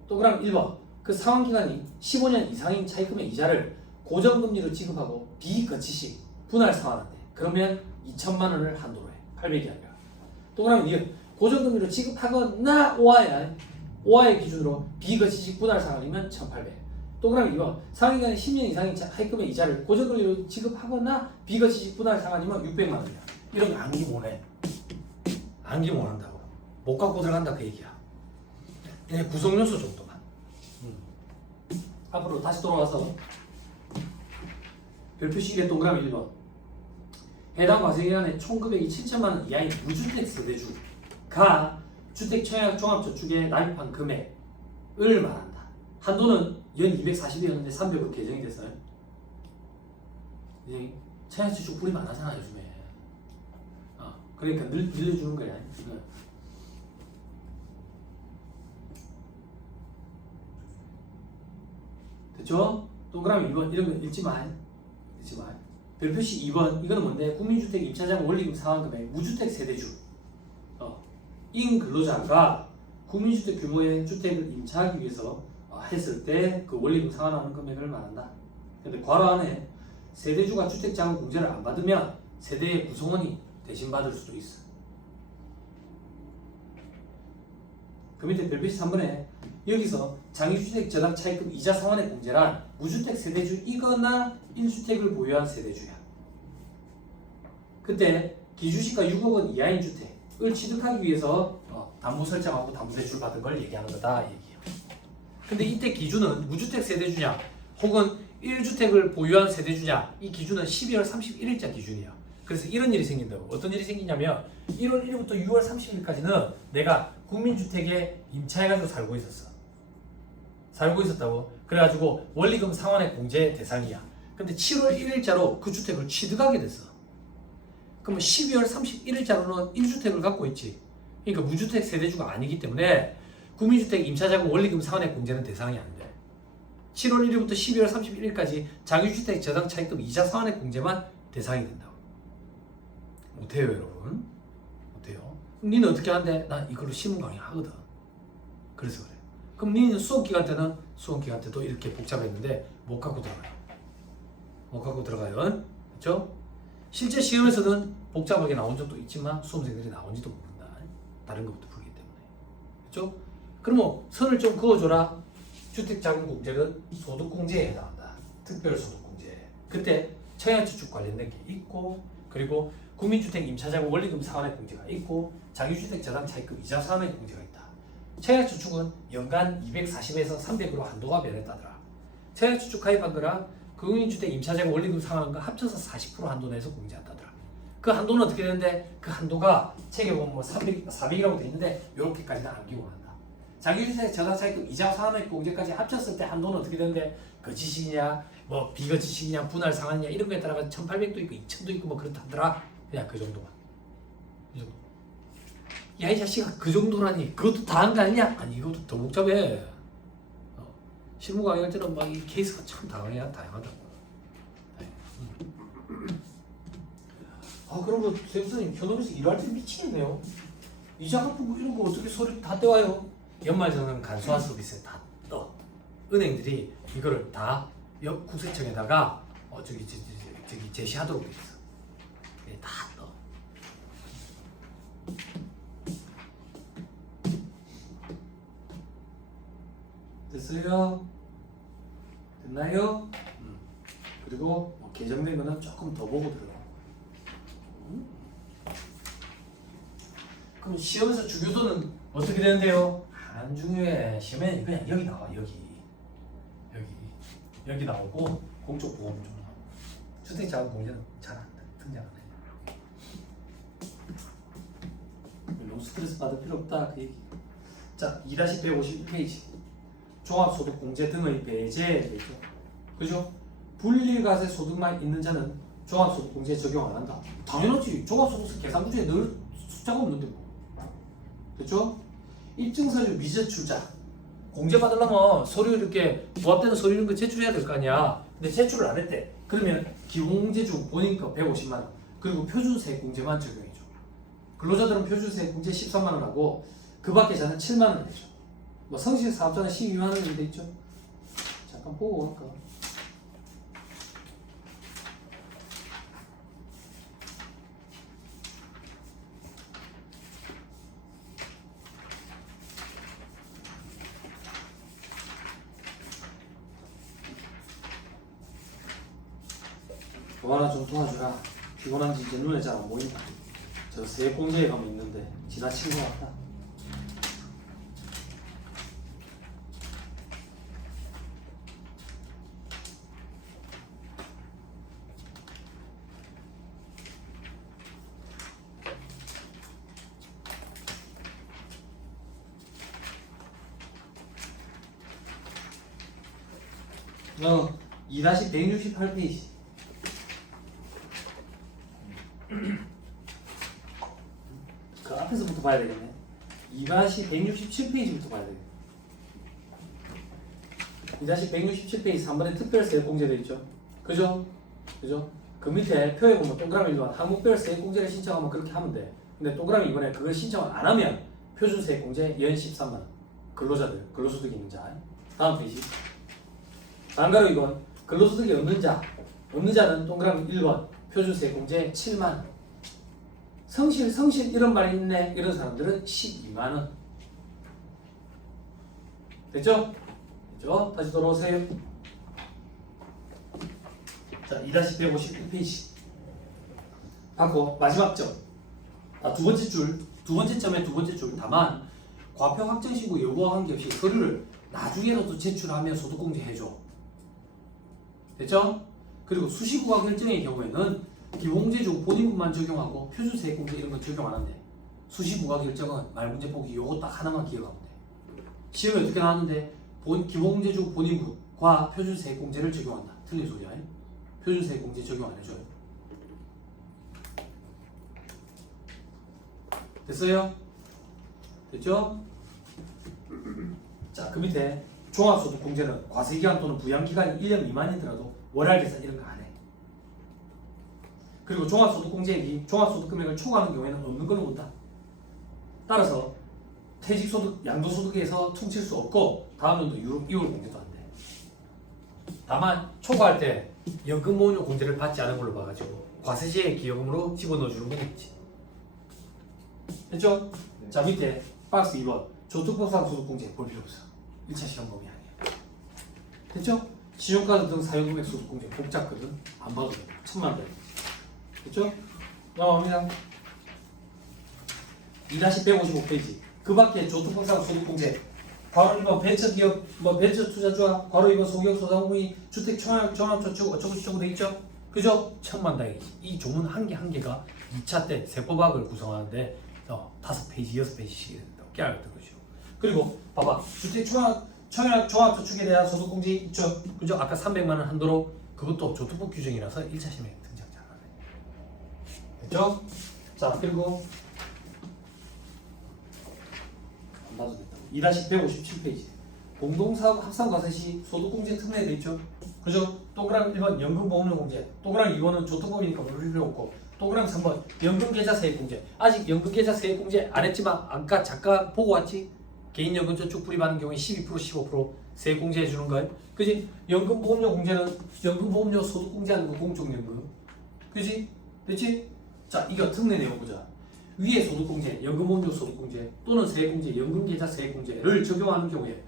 또 그럼 1번. 그 상환기간이 15년 이상인 차입금의 이자를 고정금리로 지급하고 비거치식 분할 상환한대. 그러면 2천만 원을 한도로 해. 800이 아니라. 또 그러면 이게 고정금리로 지급하거나 오하의 기준으로 비거치식 분할 상환이면 1,800. 또 그러면 이거 상환기간이 10년 이상인 차입금의 이자를 고정금리로 지급하거나 비거치식 분할 상환이면 600만 원이야. 이런 거 암기 못해. 암기 못한다고. 못 갖고 들어간다 그 얘기야. 그냥 구성요소 정도만. 앞으로 다시 돌아와서 별표시 1의 동그라미 1번. 해당 과세기간에 총 금액이 7천만 원 이하인 무주택 세대주가 주택 청약 종합저축에 납입한 금액을 말한다. 한도는 연 240이었는데 300으로 개정이 됐어요. 이제 청약저축 불이 많아잖아 요즘에. 그러니까 늘려주는 거야. 됐죠? 동그라미 2번 이런 거 읽지 마. 별표시 2번 이거는 뭔데? 국민주택 임차자금 원리금 상환금액 무주택 세대주 인 근로자가 국민주택 규모의 주택을 임차하기 위해서 했을 때 그 원리금 상환하는 금액을 말한다. 근데 괄호 안에 세대주가 주택자금 공제를 안 받으면 세대의 구성원이 대신 받을 수도 있어. 그 밑에 별표시 3번에 여기서 장기주택 저당 차입금 이자 상환액 공제란 무주택 세대주이거나 1주택을 보유한 세대주야. 그때 기준시가 6억 원 이하인 주택을 취득하기 위해서 담보 설정하고 담보대출 받은 걸 얘기하는 거다 얘기예요. 근데 이때 기준은 무주택 세대주냐 혹은 1주택을 보유한 세대주냐 이 기준은 12월 31일자 기준이야. 그래서 이런 일이 생긴다고. 어떤 일이 생기냐면 1월 1일부터 6월 30일까지는 내가 국민주택에 임차해가지고 살고 있었다고. 그래가지고 원리금 상환액 공제 대상이야. 근데 7월 1일자로 그 주택을 취득하게 됐어. 그러면 12월 31일자로는 1주택을 갖고 있지. 그러니까 무주택 세대주가 아니기 때문에 국민주택 임차자금 원리금 상환액 공제는 대상이 안 돼. 7월 1일부터 12월 31일까지 장기주택 저당 차입금 이자 상환액 공제만 대상이 된다고. 못해요 여러분. 못해요. 그럼 니는 어떻게 하는데? 난 이걸로 시험 강의 하거든. 그래서 그래. 그럼 니는 수업 기간 때도 이렇게 복잡했는데 못 갖고 들어가요. 그렇죠? 실제 시험에서는 복잡하게 나온 적도 있지만 수험생들이 나온지도 모른다. 다른 것부터 풀기 때문에. 그렇죠? 그러면 선을 좀 그어줘라. 주택자금공제는 소득공제에 해당한다. 특별소득공제. 그때 청약저축 관련된 게 있고 그리고 국민주택 임차자금 원리금 상환액 공제가 있고 장기주택 저당 차입금 이자 상환액 공제가 있다. 청약저축은 연간 240에서 300으로 한도가 변했다더라. 청약저축 가입한 거랑 국민주택 임차자금 원리금 상환과 합쳐서 40% 한도 내에서 공제한다더라. 그 한도는 어떻게 되는데 그 한도가 책에 보면 뭐 300, 400이라고 돼 있는데 이렇게까지는 안 기원한다. 자기주택 전환차익금 이자와 산업공제까지 합쳤을 때 한도는 어떻게 되는데 거치식이냐 뭐 비거치식이냐 분할 상한이냐 이런 거에 따라가 1,800도 있고 2,000도 있고 뭐 그렇다더라. 그냥 그 정도만. 이 정도. 야 이 자식아 그 정도라니 그것도 다 한 거 아니냐? 아니 이것도 더 복잡해. 실무 강의할 때는 막 이 케이스가 참 다양하다고. 아 그러면 선생님 현업에서 일할 때 미치겠네요. 이자 갚고 뭐 이런 거 어떻게 서류 다 떼와요? 연말정산 간소화 서비스에 다 떠. 은행들이 이거를 다 국세청에다가 저기 제시하도록 돼 있어. 네, 다 떠. 됐어요? 됐나요? 그리고 개정된 거는 조금 더 보고 들어가. 그럼 시험에서 주교도는 어떻게 되는데요? 안 중요해. 시험에 그냥 여기 나와. 여기 나오고 공적 보험 좀 나오고 주택자금 공제는 잘 안 등장 안 해. 너무 스트레스 받을 필요 없다 그 얘기. 자 2-151페이지 종합소득공제 등의 배제에 되죠. 그죠? 분리과세 소득만 있는 자는 종합소득공제 적용 안 한다. 당연하지. 종합소득세 계산구조에 늘 숫자가 없는데 뭐. 됐죠? 입증서류 미제출자 공제 받으려면 서류 이렇게 부합되는 서류 이런 거 제출해야 될 거 아니야. 근데 제출을 안 했대. 그러면 기본공제 중 본인거 150만 원 그리고 표준세액 공제만 적용해줘. 근로자들은 표준세액 공제 13만 원 하고 그 밖에 자는 7만 원 내죠. 뭐 성실 사업자는 12만 원이 돼 있죠. 잠깐 보고 갈까? 도하나 좀 도와주라. 피곤한지 이제 눈에 잘 안 보인다. 저 세액공제에 가면 있는데 지나친 것 같다. 어, 2-168페이지. 그 앞에서부터 봐야 되겠네. 2-167페이지부터 봐야 되겠네. 2-167페이지 3번에 특별세액공제 되어 있죠. 그죠? 그 밑에 표에 보면 동그라미 1번 항목별 세액공제를 신청하면 그렇게 하면 돼. 근데 동그라미 이번에 그걸 신청을 안 하면 표준세액공제 연 13만 원. 근로자들, 근로소득이 있는 자. 다음 페이지. 단가로 이건 근로소득이 없는 자는 동그라미 1번 표준세액공제 7만 원. 성실 이런 말이 있네. 이런 사람들은 12만 원. 됐죠? 다시 돌아오세요. 자, 2-159페이지. 받고 마지막 점. 두 번째 점의 두 번째 줄. 다만 과표 확정 신고 여부와 관계없이 서류를 나중에라도 제출하며 소득공제 해줘. 됐죠? 그리고 수시부과 결정의 경우에는 기본공제 중 본인분만 적용하고 표준세액공제 이런 거 적용 안 한대. 수시부과 결정은 말문제 보기 요거 딱 하나만 기억하면 돼. 시험에 어떻게 나왔는데 기본공제 중 본인분과 표준세액공제를 적용한다. 틀린 소리야. 표준세액공제 적용 안 해줘요. 됐어요? 됐죠? 자, 그 밑에 종합소득공제는 과세기간 또는 부양기간이 1년 미만이더라도 월할 계산 이런 거 안 해. 그리고 종합소득공제액이 종합소득금액을 초과하는 경우에는 없는 걸로 본다. 따라서 퇴직소득, 양도소득에서 퉁칠 수 없고 다음 연도 이월 공제도 안 돼. 다만 초과할 때 연금보험료 공제를 받지 않은 걸로 봐가지고 과세지의 기여금으로 집어넣어주는 건 있지. 됐죠? 네. 자, 밑에 박스 2번 저축보상 소득공제 볼 필요 없어. 1차 시험 범위 아니야. 됐죠? 신용카드 등 사용금액 소득공제 복잡거든. 안 봐도 돼. 1,000만 원. 됐죠? 넘어갑니다. 2-155페이지. 그 밖에 저축보상 소득공제 바로 이번 벤처기업, 벤처투자주와 바로 이번 소기업 소상공인 주택 종합저축 어쩌고 저쩌고 돼 있죠? 그죠? 천만다행이지. 이 조문 한 개 한 개가 2차 때 세법학을 구성하는데 5페이지, 6페이지씩 깨알같은 거죠. 그리고 봐봐. 주택 청약 종합저축에 대한 소득공제 있죠? 그죠? 아까 300만 원 한도로 그것도 조특법 규정이라서 1차 시험에 등장하지 않아요. 됐죠? 자, 그리고 안 봐도 됐다. 2-157페이지. 공동사업 합산과세 시 소득공제 특례에 돼 있죠? 그죠? 동그랑 1번 연금보험료 공제, 동그랑 2번은 조특법이니까 물 필요 없고, 동그랑 3번 연금계좌 세액공제. 아직 연금계좌 세액공제 안 했지만 아까 잠깐 보고 왔지? 개인연금저축 불입하는 경우에 12% 15% 세액공제 해주는 거예요. 그지? 연금보험료 공제는 연금보험료 소득공제하는 거 공적연금. 그지? 됐지? 자, 이거 특례 내용 보자. 위에 소득공제, 연금보험료 소득공제 또는 세액공제, 연금계좌 세액공제를 적용하는 경우에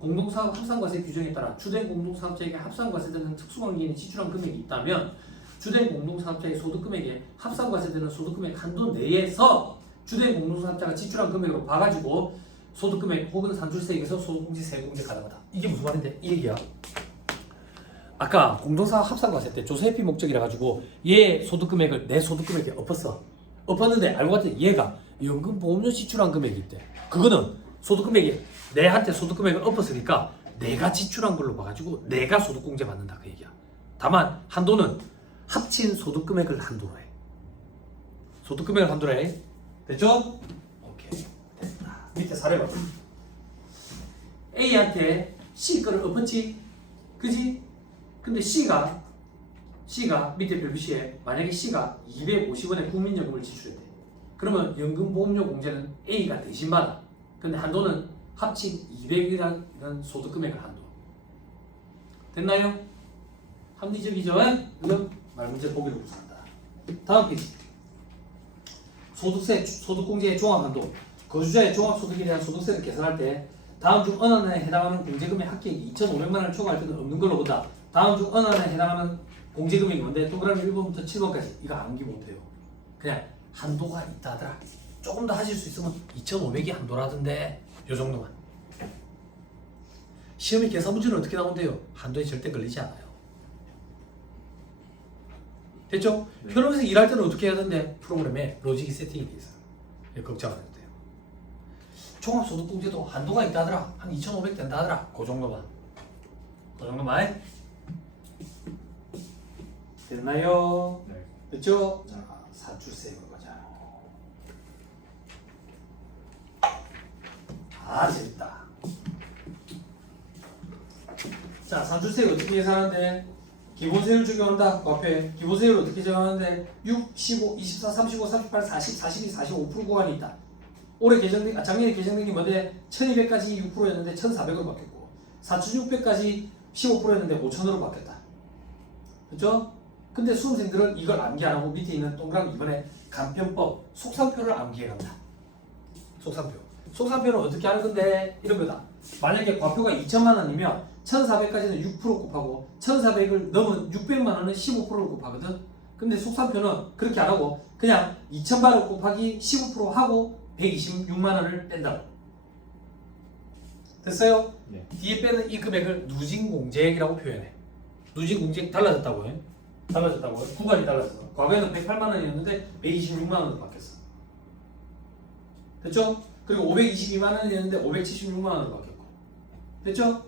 공동사업 합산과세 규정에 따라 주된 공동사업자에게 합산과세되는 특수관계인이 지출한 금액이 있다면 주된 공동사업자의 소득금액에 합산과세되는 소득금액 한도 내에서 주된 공동사업자가 지출한 금액으로 봐가지고 소득금액 혹은 산출세액에서 소득공제, 세액공제 가능하다. 이게 무슨 말인데? 이 얘기야. 아까 공동사업 합산과세 때 조세회피 목적이라 가지고 얘 소득금액을 내 소득금액에 엎었어. 엎었는데 알고 봤더니 얘가 연금보험료 지출한 금액이 있대. 그거는 소득금액이 내한테 소득금액을 엎었으니까 내가 지출한 걸로 봐가지고 내가 소득공제 받는다 그 얘기야. 다만 한도는 합친 소득금액을 한도로 해. 소득금액을 한도로 해. 됐죠? 오케이. 됐다. 밑에 사례 봐. A한테 C 거를 엎었지? 그지? 근데 C가 밑에 별표시에 만약에 C가 250원의 국민연금을 지출했대. 그러면 연금보험료 공제는 A가 대신 받아. 근데 한도는 합친 200이라는 소득금액을 한도. 됐나요? 합리적이죠? 이건 말문제 보기를 구성한다. 다음 페이지. 소득세, 소득공제의 종합한도. 거주자의 종합소득에 대한 소득세를 계산할 때 다음 중 어느 하나에 해당하는 공제금의 합계액이 2,500만 원을 초과할 때는 없는 걸로 본다. 다음 중 어느 하나에 해당하는 공제금액이 뭔데? 동그라미 1번부터 7번까지. 이거 암기 못해요. 그냥 한도가 있다더라. 조금 더 하실 수 있으면 2,500이 한도라던데 요 정도만. 시험에 계산 문제는 어떻게 나온대요? 한도에 절대 걸리지 않아요. 됐죠? 네. 현업에서 일할 때는 어떻게 해야 되는데 프로그램에 로직이 세팅이 돼 있어요. 걱정 안 해도 돼요. 종합소득공제도 한도가 있다더라. 한 2,500 된다더라. 그 정도만. 그 정도만. 됐나요? 네. 됐죠? 자, 산출세액으로 가자. 아, 재밌다. 자, 산출세액 어떻게 계산하는데? 기본세율 적용한다. 그 앞에 기본세율 어떻게 적용하는데? 6, 15, 24, 35, 38, 40, 42, 45% 구간이 있다. 올해 개정된, 작년에 개정된 게 뭔데? 1200까지 6%였는데 1400으로 바뀌었고 4600까지 15%였는데 5000으로 바뀌었다. 그렇죠? 근데 수험생들은 이걸 암기 안 하고 밑에 있는 동그라미 이번에 간편법 속상표를 암기해간다. 속상표. 속상표는 어떻게 하는 건데? 이런 거다. 만약에 과표가 2천만 원이면 1400까지는 6% 곱하고 1400을 넘은 600만 원은 15%를 곱하거든. 근데 속상표는 그렇게 안 하고 그냥 2000만 원 곱하기 15% 하고 126만 원을 뺀다. 됐어요? 네. 뒤에 빼는 이 금액을 누진공제액이라고 표현해. 누진공제액 달라졌다고요? 달라졌다고요? 구간이 달라졌어. 과거에는 108만 원이었는데 126만 원으로 바뀌었어. 됐죠? 그리고 522만 원이었는데 576만 원으로 바뀌었고. 됐죠?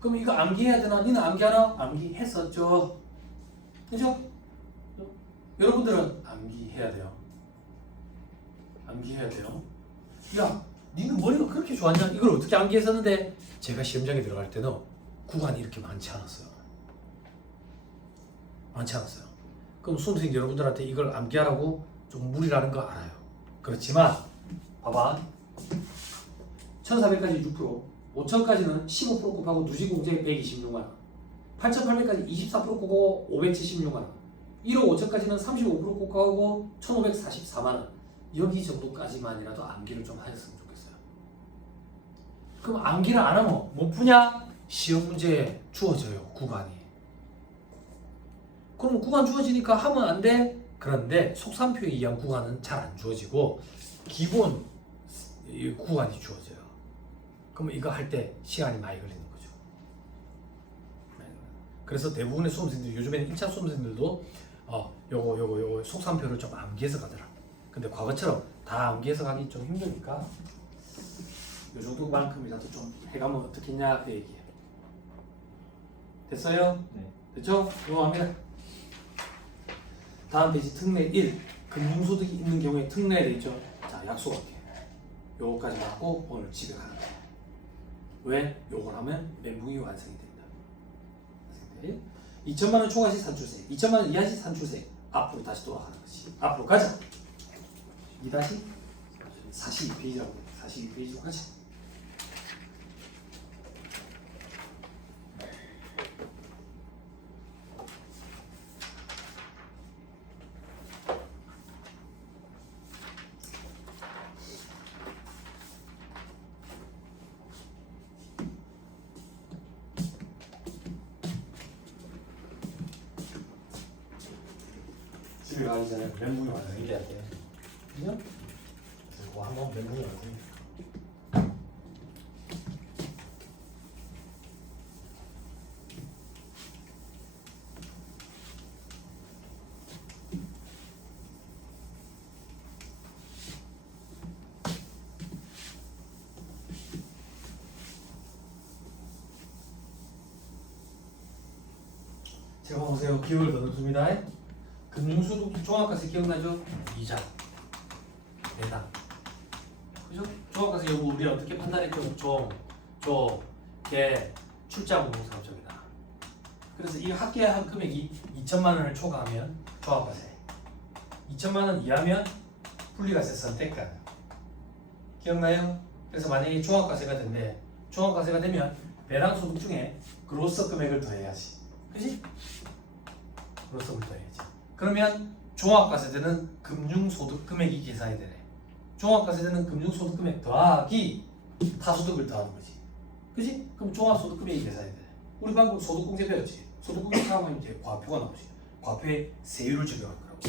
그럼 이거 암기해야 되나? 니는 암기하나? 암기했었죠. 그죠? 여러분들은 암기해야 돼요. 암기해야 돼요. 야, 니는 머리가 그렇게 좋았냐? 이걸 어떻게 암기했었는데? 제가 시험장에 들어갈 때는 구간이 이렇게 많지 않았어요. 많지 않았어요. 그럼 수험생 여러분들한테 이걸 암기하라고 좀 무리라는 거 알아요. 그렇지만 봐봐. 1400까지 6%, 5000까지는 15% 곱하고 누진공제액 126만 원, 8800까지 24% 곱하고 576만 원, 1억 5천까지는 35% 곱하고 1544만 원. 여기 정도까지만이라도 암기를 좀 하셨으면 좋겠어요. 그럼 암기를 안 하면 못 푸냐? 시험 문제에 주어져요. 구간이. 그럼 구간 주어지니까 하면 안 돼? 그런데 속상표에 의한 구간은 잘 안 주어지고 기본 구간이 주어져요. 그럼 이거 할 때 시간이 많이 걸리는 거죠. 그래서 대부분의 수험생들이 요즘에는 1차 수험생들도 요거 속산표를 좀 암기해서 가더라. 근데 과거처럼 다 암기해서 가기 좀 힘드니까 요 정도만큼이라도 좀 해가면 어떻겠냐 그 얘기예요. 됐어요? 네. 됐죠? 이거 합니다. 다음 페이지 특례 1. 금융소득이 있는 경우에 특례에 되어있죠. 자, 약속할게. 요거까지 맞고 오늘 집에 가는 거야. 왜? 요걸 하면 멘붕이 완성이 됩니다. 2천만 원 초과시 산출세, 2천만 원 이하시 산출세. 앞으로 다시 돌아가는 거지. 앞으로 가자. 2-42페이지라고 돼. 42페이지로 가자. 집에 가기 전에 멘붕이 완성이 돼야 돼. 그죠? 그거 한번 멘붕이 완성이 돼. 제가 보세요. 기억을 거둔습니다. 금융소득 종합과세 기억나죠? 이자, 배당. 그죠? 종합과세 여부 우리 어떻게 판단했죠? 종, 개, 출자공동사업자입니다. 그래서 이 합계한 금액이 2천만 원을 초과하면 종합과세, 2천만 원 이하면 분리과세 선택가. 기억나요? 그래서 만약에 종합과세가 된대. 종합과세가 되면 배당소득 중에 그로스 금액을 더해야지. 그지? 그로스를 더해야지. 그러면 종합과세되는 금융소득 금액이 계산이 되네. 종합과세되는 금융소득 금액 더하기 타소득을 더하는 거지. 그지? 그럼 종합소득 금액이 계산이 되네. 우리 방금 소득공제 배웠지. 소득공제 사용하면 이제 과표가 나오지. 과표에 세율을 적용할 거라고.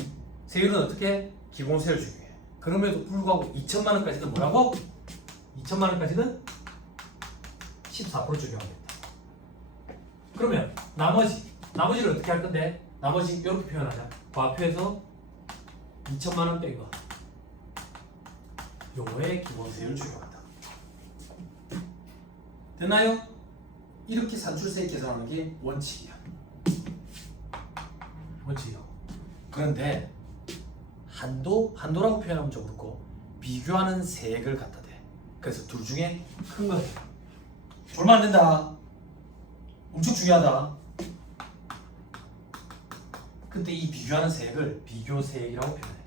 세율은 어떻게? 기본세율 적용해. 그럼에도 불구하고 2천만 원까지는 뭐라고? 2천만 원까지는 14% 적용하겠다. 그러면 나머지를 어떻게 할 건데? 나머지 이렇게 표현하자. 과표에서 2천만 원 뺀 거. 요거에 기본세율 적용한다. 됐나요? 이렇게 산출세 계산하는 게 원칙이야. 원칙이요. 그런데 한도라고 표현하면 좀 그렇고 비교하는 세액을 갖다 대. 그래서 둘 중에 큰 거예요. 졸면 안 된다. 엄청 중요하다. 근데 이 비교하는 세액을 비교세액이라고 표현해.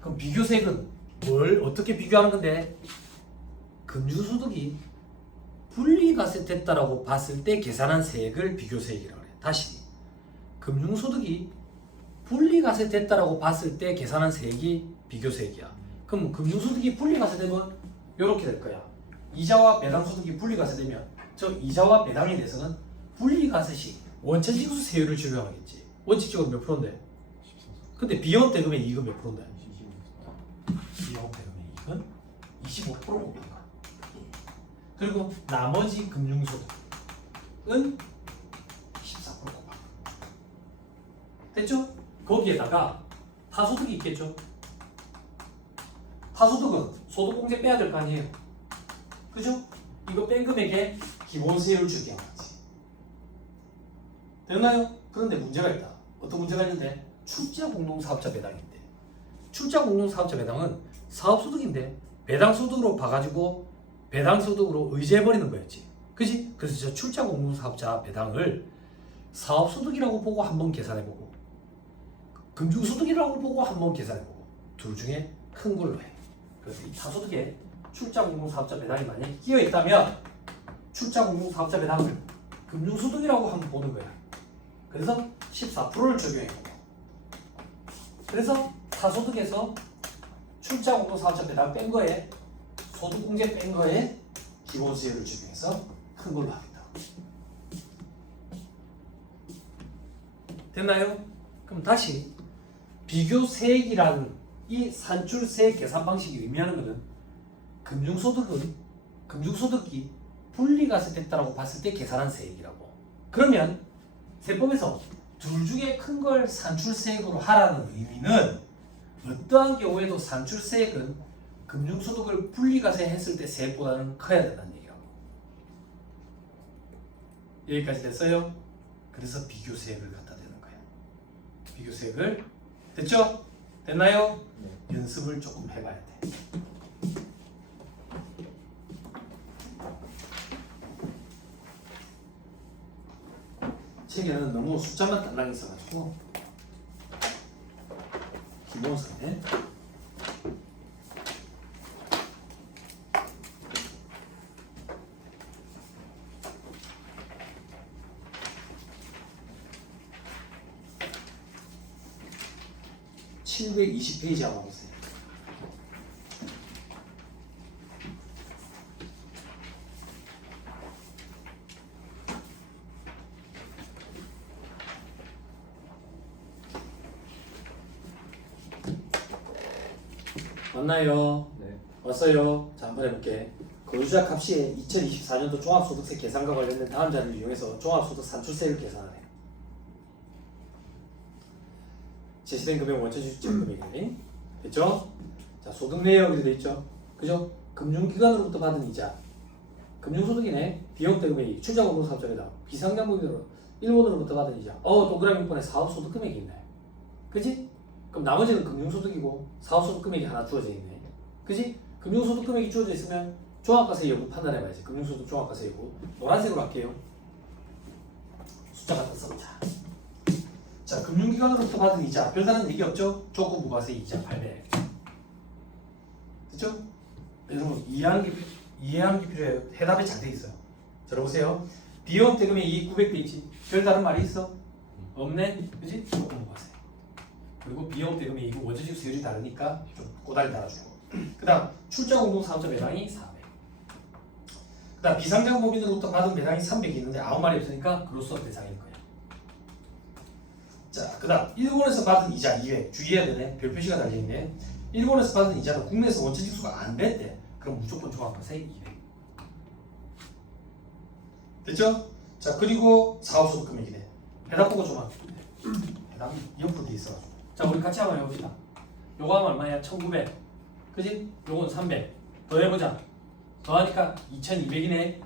그럼 비교세액은 뭘 어떻게 비교하는 건데? 금융소득이 분리과세 됐다라고 봤을 때 계산한 세액을 비교세액이라고 해. 다시 금융소득이 분리과세 됐다라고 봤을 때 계산한 세액이 비교세액이야. 그럼 금융소득이 분리과세 되면 이렇게 될 거야. 이자와 배당소득이 분리과세 되면 저 이자와 배당에 대해서는 분리과세시 원천징수 세율을 적용하겠지. 원칙적으로 몇 프로인데? 근데 비용 대금의 이익은 몇 프로인데? 비용 대금의 이익은 25%고 봅니다. 그리고 나머지 금융소득은 14%고 봐. 됐죠? 거기에다가 타소득이 있겠죠? 타소득은 소득공제 빼야 될 거 아니에요? 그죠? 이거 뺀 금액에 기본세율을 적용하지. 됐나요? 그런데 문제가 있다. 어떤 문제가 있는데? 출자공동사업자 배당인데, 출자공동사업자 배당은 사업소득인데 배당소득으로 봐가지고 배당소득으로 의제해버리는 거였지. 그지? 그래서 저 출자공동사업자 배당을 사업소득이라고 보고 한번 계산해보고 금융소득이라고 보고 한번 계산해보고 둘 중에 큰 걸로 해. 그래서 이 타소득에 출자공동사업자 배당이 만약에 끼어있다면 출자공동사업자 배당을 금융소득이라고 한번 보는 거야. 그래서 14%를 적용해. 그래서 타소득에서 출자공동사업자 배당 뺀 거에 소득공제 뺀 거에 기본세율을 적용해서 큰 걸로 하겠다. 됐나요? 그럼 다시 비교세액이라는 이 산출세 계산 방식이 의미하는 것은 금융소득이 분리가세 됐다라고 봤을 때 계산한 세액이라고. 그러면 세법에서 둘 중에 큰 걸 산출세액으로 하라는 의미는 어떠한 경우에도 산출세액은 금융소득을 분리가세 했을 때 세액보다는 커야 된다는 얘기라고. 여기까지 됐어요? 그래서 비교세액을 갖다 대는 거야. 비교세액을 됐죠? 됐나요? 네. 연습을 조금 해봐야 돼. 책에는 너무 숫자만 달랑 있어가지고 기본서네. (720페이지) 한번 보세요. 왔나요? 네. 왔어요. 자, 한번 해볼게. 거주자 값이 2024년도 종합소득세 계산과 관련된 다음 자료를 이용해서 종합소득 산출세를 계산하래. 제시된 금액 원천 지출 금액이네. 됐죠? 자, 소득 내역 이렇게 돼 있죠. 그죠? 금융기관으로부터 받은 이자. 금융소득이네. 비용 대금액이 출자공모 사업자에다 비상장부인으로 일본으로부터 받은 이자. 동그라미 6번에 사업소득 금액이 있네. 그지? 그럼 나머지는 금융소득이고 사업소득 금액이 하나 주어져 있네. 그지? 금융소득 금액이 주어져 있으면 종합과세 여부 판단해봐야지. 금융소득 종합과세 여부. 노란색으로 할게요. 숫자 갖다 써보자. 자, 금융기관으로부터 받은 이자. 별다른 얘기 없죠? 조건부가세 이자 800. 됐죠? 여러분 이해하는 게 필요해요. 해답이 잘 돼 있어요. 들어보세요. 비용 대금의 이익 900돼 있지. 별다른 말이 있어? 없네. 그지? 조건부가세. 그리고 비용 대금의 이익은 원천지수 세율이 다르니까 좀 꼬다리 달아주고. 그 다음 출자공동사업자 배당이 400. 그 다음 비상장법인으로부터 받은 배당이 300이 있는데 아무 말이 없으니까 그로서 대상일 거야. 자, 그 다음 일본에서 받은 이자 200. 주의해야 되네. 별표시가 달려있네. 일본에서 받은 이자는 국내에서 원천징수가 안 됐대. 그럼 무조건 종합과세 200. 됐죠? 자, 그리고 사업소득 금액이네. 해답 보고 좀 해답이 옆으로 돼 있어가지고. 자, 우리 같이 한번 해봅시다. 요거 하면 얼마야? 1900. 그지? 요건 300. 더 해보자. 더하니까 2200이네.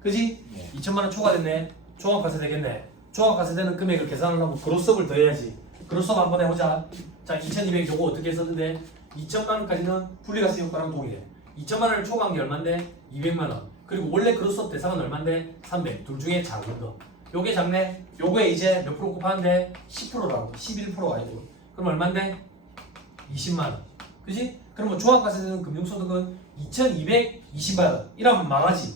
그지? 네. 2000만원 초과됐네. 종합과세 되겠네. 종합과세 되는 금액을 계산하려면 그로스업을 더해야지. 그로스업 한번 해보자. 자, 2200 요거 어떻게 썼는데 2000만원까지는 분리과세 효과랑 동일해. 2000만원을 초과한 게 얼만데? 200만원. 그리고 원래 그로스업 대상은 얼만데? 300. 둘 중에 작은 거. 요게 작네. 요거에 이제 몇 프로 곱하는데? 10%라고. 11%가 아니고. 그럼 얼만데? 20만원. 그지? 그러면 종합과세 되는 금융소득은 2220만원. 이러면 망하지.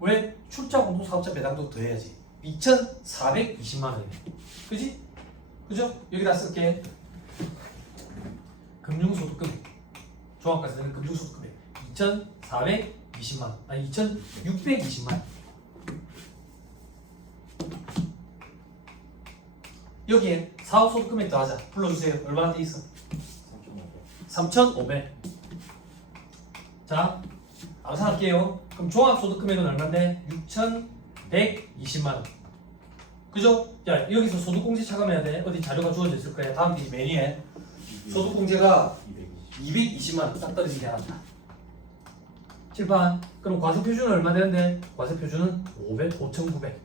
왜? 출자공동사업자 배당도 더해야지. 2420만원이네. 그지? 그죠? 여기다 쓸게. 금융소득 금액. 종합과세 되는 금융소득 금액. 2420만원. 아니 2620만원. 여기에 사업소득 금액 더하자. 불러주세요. 얼마나 돼 있어? 3,500. 자, 암산할게요. 그럼 종합소득 금액은 얼마인데? 6,120만원. 그죠? 야, 여기서 소득공제 차감해야 돼. 어디 자료가 주어져 있을 거야. 다음 페이지 메뉴에. 소득공제가 220만원 딱 떨어지게 해놨다. 칠판. 그럼 과세표준은 얼마 되는데? 과세표준은 5,900.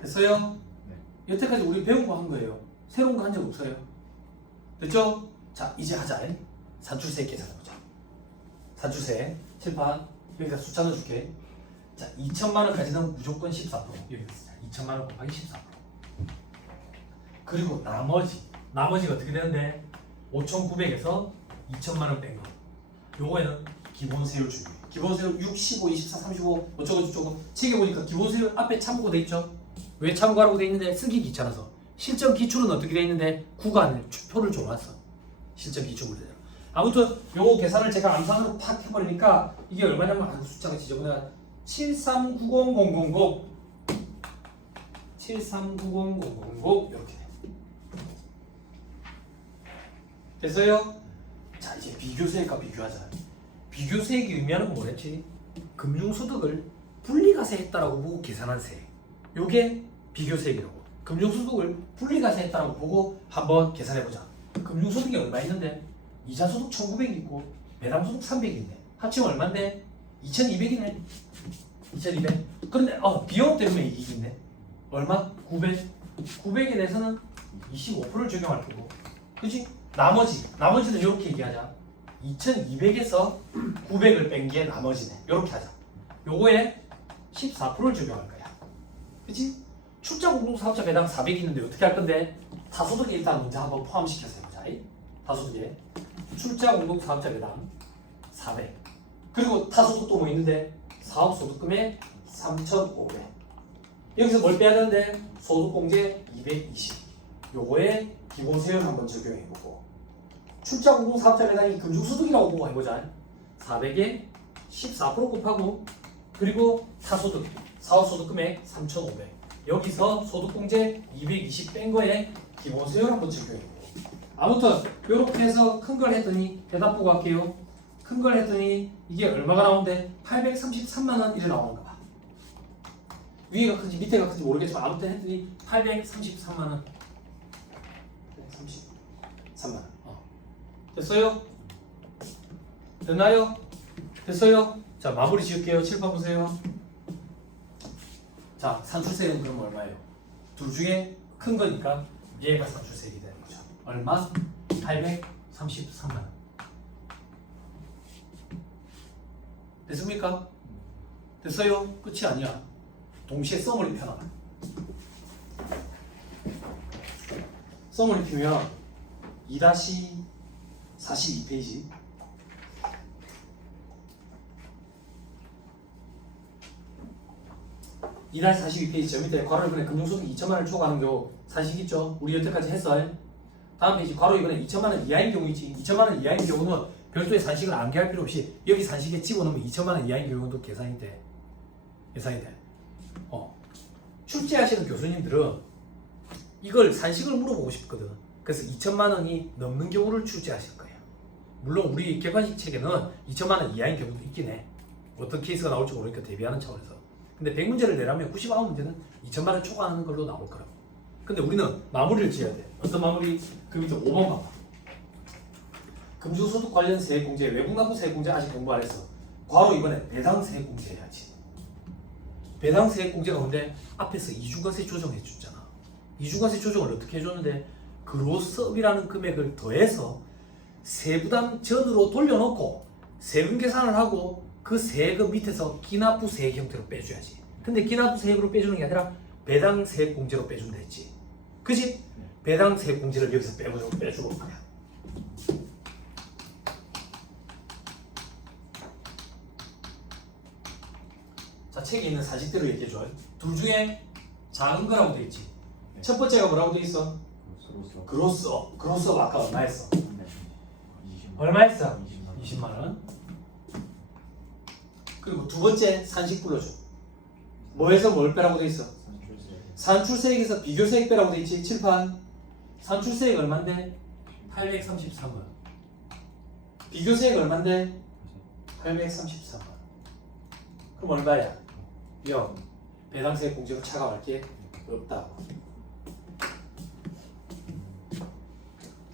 됐어요? 네. 여태까지 우리 배운 거 한 거예요. 새로운 거 한 적 없어요. 됐죠? 자, 이제 하자. 산출세 계산해보자. 산출세 칠판. 여기다 숫자 넣어줄게. 자, 2천만원까지는 무조건 14%. 여기다 쓰자. 2천만원 곱하기 14%. 그리고 나머지가 어떻게 되는데? 5,900에서 2천만원 뺀 거. 요거에는 기본세율 중요해. 기본세율 6, 15, 24, 35 어쩌고저쩌고. 책에 보니까 기본세율 앞에 참고 돼 있죠? 왜 참고하라고 돼 있는데? 쓰기 귀찮아서. 실전 기출은 어떻게 돼 있는데? 구간을 표를 줘놨어. 실전 기출을 해요. 아무튼 요거 계산을 제가 암산으로 팍 해버리니까 이게 얼마냐면 숫자가 지저분해. 7390000 7390000 이렇게 돼. 됐어요? 자, 이제 비교세액과 비교하자. 비교세액이 의미하는 건 뭐랬지? 금융소득을 분리과세했다라고 보고 계산한 세액. 요게 비교세액이라고. 금융소득을 분리과세했다라고 보고 한번 계산해보자. 금융소득이 얼마 있는데? 이자소득 1,900이 있고 배당소득 300이 있네. 합치면 얼마인데? 2,200이네. 2,200. 그런데 비용 때문에 이익이 있네. 얼마? 900. 900에 대해서는 25%를 적용할 거고. 그치? 나머지는 이렇게 얘기하자. 2,200에서 900을 뺀 게 나머지네. 이렇게 하자. 요거에 14%를 적용할 거야. 그치? 출자 공동사업자 배당 400이 있는데 어떻게 할 건데? 다소득에 일단 먼저 한번 포함시켜서 해보자. 다소득에 출자 공동사업자 배당 400. 그리고 타소득도 뭐 있는데? 사업소득금액 3,500. 여기서 뭘 빼야 되는데? 소득공제 220. 요거에 기본세율 한번 적용해보고, 출자 공동사업자 배당이 금융소득이라고 보고 해보자. 400에 14% 곱하고, 그리고 타소득 사업소득금액 3,500. 여기서 소득공제 220 뺀 거에 기본세율 한번 적용해보고. 아무튼 이렇게 해서 큰 걸 했더니 대답 보고 할게요. 큰 걸 했더니 이게 얼마가 나오는데 833만 원 이래 나오는가 봐. 위에가 큰지 밑에가 큰지 모르겠지만 아무튼 했더니 833만 원. 833만 원. 됐어요? 됐나요? 됐어요? 자, 마무리 지을게요. 칠판 보세요. 자, 산출세액은 그럼 얼마예요? 둘 중에 큰 거니까 얘가 산출세액이 되는 거죠. 얼마? 833만 원. 됐습니까? 됐어요? 끝이 아니야. 동시에 써머리 펴놔. 써머리 펴면 2-42페이지. 이날 42페이지 저 밑에 괄호 1번에 금융소득 2천만 원을 초과하는 경우 산식 있죠? 우리 여태까지 했어요. 다음 페이지 괄호 2번에 2천만 원 이하인 경우 있지. 2천만 원 이하인 경우는 별도의 산식을 암기할 필요 없이 여기 산식에 집어넣으면 2천만 원 이하인 경우도 계산이 돼. 계산이 돼. 출제하시는 교수님들은 이걸 산식을 물어보고 싶거든. 그래서 2천만 원이 넘는 경우를 출제하실 거예요. 물론 우리 객관식 책에는 2천만 원 이하인 경우도 있긴 해. 어떤 케이스가 나올지 모르니까 대비하는 차원에서. 근데 100문제를 내라면 99문제는 2천만 원 초과하는 걸로 나올 거라고. 근데 우리는 마무리를 지어야 돼. 어떤 마무리? 그 밑에 5번 봐봐. 금주소득 관련 세액공제, 외국납부 세액공제 아직 공부 안 했어. 괄호 이번에 배당세액공제 해야지. 배당세액공제가 근데 앞에서 이중과세 조정해 줬잖아. 이중과세 조정을 어떻게 해줬는데 그로스업이라는 금액을 더해서 세부담 전으로 돌려놓고 세금 계산을 하고 그 세금 밑에서 기납부 세액 형태로 빼줘야지. 근데 기납부 세액으로 빼주는 게 아니라 배당세액공제로 빼준다 했지. 그지? 배당세액공제를 여기서 빼주고 올 거야. 자, 책에 있는 사실대로 얘기해줘. 둘 중에 작은 거라고 돼 있지. 네. 첫 번째가 뭐라고 돼 있어? 그로스업. 그로스업 아까 얼마 했어? 20만. 얼마 했어? 20만 20만 원. 그리고 두 번째 산식 불러줘. 뭐에서 뭘 빼라고 돼 있어? 산출세액에서 비교세액 빼라고 돼 있지. 칠판. 산출세액 얼만데? 833원. 비교세액 얼만데? 833원. 그럼 얼마야? 0. 배당세액 공제로 차감할 게 없다고.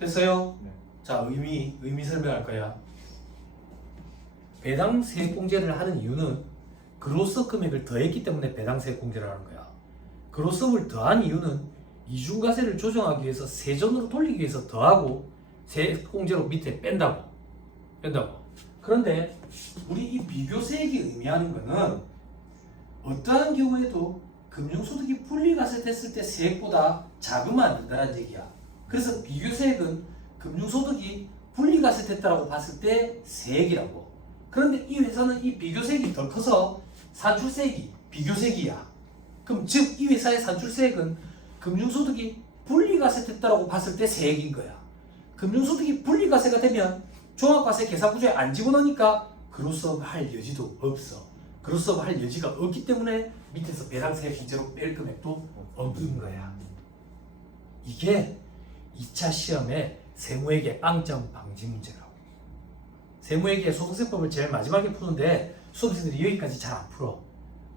됐어요? 네. 자, 의미 설명할 거야. 배당세액 공제를 하는 이유는 그로스업 금액을 더했기 때문에 배당세액 공제를 하는 거야. 그로스업을 더한 이유는 이중과세를 조정하기 위해서 세전으로 돌리기 위해서 더하고 세액 공제로 밑에 뺀다고. 그런데 우리 이 비교세액이 의미하는 거는 어떠한 경우에도 금융소득이 분리과세 됐을 때 세액보다 작으면 안 된다는 얘기야. 그래서 비교세액은 금융소득이 분리과세 됐다고 봤을 때 세액이라고. 그런데 이 회사는 이 비교세액이 더 커서 산출세액이 비교세액이야. 그럼 즉 이 회사의 산출세액은 금융소득이 분리과세 됐다고 봤을 때 세액인 거야. 금융소득이 분리과세가 되면 종합과세 계산구조에 안 집어넣으니까 그로스업 할 여지도 없어. 그로스업 할 여지가 없기 때문에 밑에서 배당세액 공제로 뺄 금액도 없는 거야. 이게 2차 시험에 세무회계 빵점 방지 문제라고. 세무회계 소득세법을 제일 마지막에 푸는데 수험생들이 여기까지 잘 안 풀어.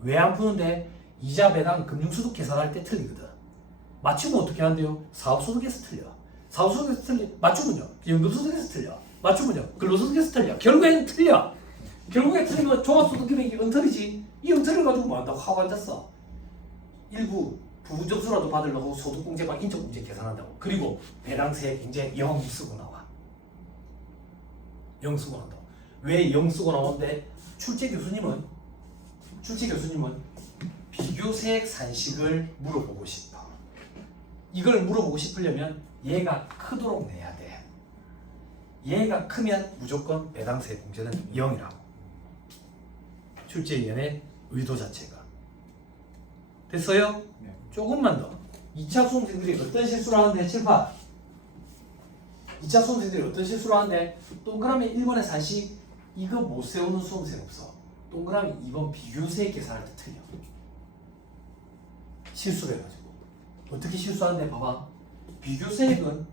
왜 안 푸는데 이자 배당 금융소득 계산할 때 틀리거든. 맞추면 어떻게 하는데요? 사업소득에서 틀려. 사업소득에서 틀려. 맞추면요. 연금소득에서 틀려. 맞추면요. 근로소득에서 틀려. 결국에는 틀려. 결국에 틀리면 종합소득금액이 엉터리지. 이 엉터리를 가지고 뭐 한다고 하고 앉았어. 일부 부정수라도 받으려고 소득공제와 인적공제 계산한다고. 그리고 배당세 공제 0 쓰고 나와. 0 쓰고 나온다고. 왜 0 쓰고 나오는데 출제 교수님은 비교세액 산식을 물어보고 싶어. 이걸 물어보고 싶으려면 얘가 크도록 내야 돼. 얘가 크면 무조건 배당세 공제는 0이라고. 출제위원회 의도 자체가. 됐어요? 네. 조금만 더. 2차 수험생들이 어떤 실수를 하는데 칠판. 2차 수험생들이 어떤 실수를 하는데 동그라미 1번의 산식 이거 못 세우는 수험생 없어. 동그라미 2번 비교세 계산할 때 틀려. 실수를 해가지고. 어떻게 실수하는데 봐봐. 비교세액은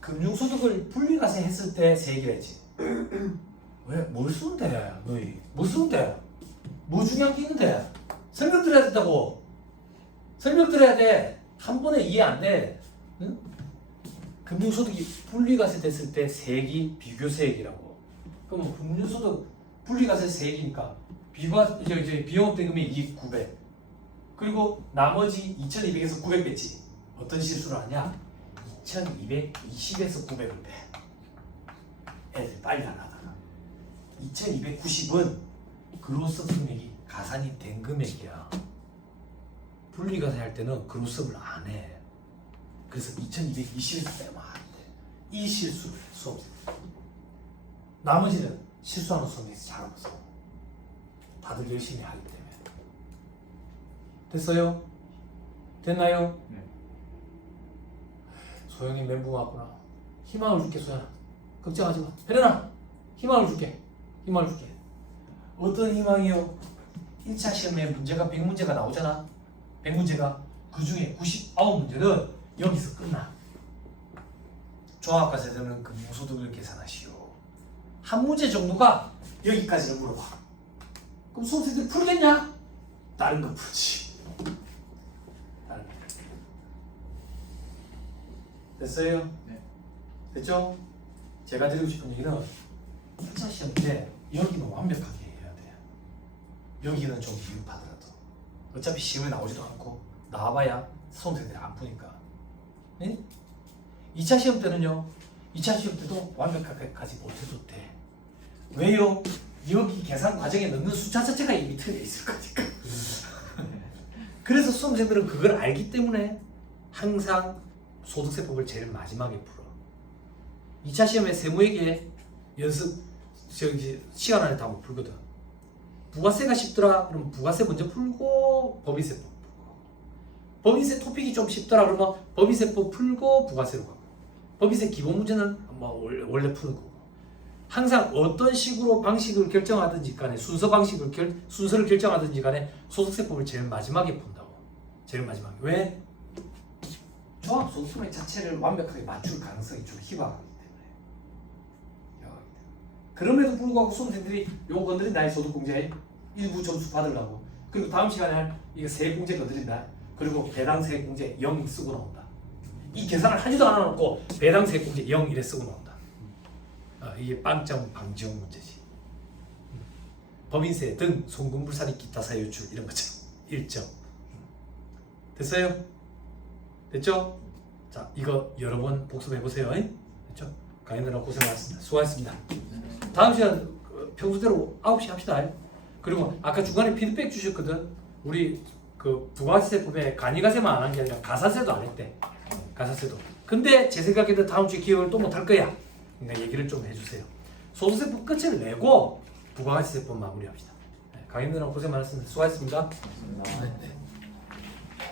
금융소득을 분리과세 했을 때 세액이랬지. 왜? 뭘 쓰는데 너희? 뭘 쓰는데? 뭐 중요한 게 있는데? 설명 드려야 된다고. 설명 드려야 돼. 한 번에 이해 안 돼. 응? 금융소득이 분리과세 됐을 때 세액이 비교세액이라고. 그럼 금융소득 분리과세 세액이니까 비용대금의 이익 900. 그리고 나머지 2200에서 900 뺐지. 어떤 실수를 하냐? 2220에서 900을 빼. 애들 빨리 안 하다가. 2290은 그로스 금액이 가산이 된 금액이야. 분리과세 할 때는 그로스를 안 해. 그래서 2220에서 빼면 안 돼. 이 실수를 해, 수험생. 나머지는 실수하는 수험생이 잘 없어. 다들 열심히 하기 때문에. 됐어요? 됐나요? 네. 소영이 멘붕 왔구나. 희망을 줄게, 소영아. 걱정하지 마. 혜련아, 희망을 줄게. 희망을 줄게. 어떤 희망이요? 1차 시험에 문제가 100문제가 나오잖아. 100문제가 그 중에 99문제는 여기서 끝나. 종합과세되는 금융소득을 계산하시오. 한 문제 정도가 여기까지를 물어봐. 그럼 수험생들 풀겠냐? 다른 거 풀지. 다른 거. 됐어요? 네. 됐죠? 제가 드리고 싶은 얘기는 1차 시험 때 여기는 완벽하게 해야 돼. 여기는 좀 미흡하더라도 어차피 시험에 나오지도 않고 나와봐야 수험생들이 안 푸니까. 네? 2차 시험 때는요. 2차 시험 때도 완벽하게까지 못해도 돼. 왜요? 여기 계산 과정에 넣는 숫자 자체가 이미 틀려 있을 거니까. 그래서 수험생들은 그걸 알기 때문에 항상 소득세법을 제일 마지막에 풀어. 2차 시험에 세무회계 연습 시간 안에 다 못 풀거든. 부가세가 쉽더라 그러면 부가세 먼저 풀고 법인세법 풀고, 법인세 토픽이 좀 쉽더라 그러면 법인세법 풀고 부가세로 가고, 법인세 기본 문제는 뭐 원래 푸는 거고. 항상 어떤 식으로 방식을 결정하든지 간에 순서를 결정하든지 간에 소득세법을 제일 마지막에 푼다고. 제일 마지막에. 왜? 종합소득세 자체를 완벽하게 맞출 가능성이 좀 희박하기 때문에. 그럼에도 불구하고 수험생들이 요거 건드린다. 소득공제 일부 점수 받으려고. 그리고 다음 시간에 할 이거 세액공제 건드린다. 그리고 배당세액공제 0 쓰고 나온다. 이 계산을 하지도 않아놓고 배당세액공제 0 이래 쓰고 나온다. 이게 빵점 방지용 문제지. 법인세 등 송금불산이 기타 사유 유출 이런 거죠. 1점. 됐어요? 됐죠? 자, 이거 여러 번 복습해보세요. 됐죠? 강의느라 고생 많았습니다. 수고하셨습니다. 다음 시간 평소대로 9시 합시다. 그리고 아까 중간에 피드백 주셨거든. 우리 그 부가세법에 간이가세만 안 한 게 아니라 가사세도 안 했대. 가사세도. 근데 제 생각에는 다음 주에 기억을 또 못 할 거야. 그러니까 얘기를 좀 해주세요. 소득세법 끝을 내고 부가세법 마무리합시다. 강의느라 고생 많았습니다. 수고하셨습니다. 감사합니다. 네.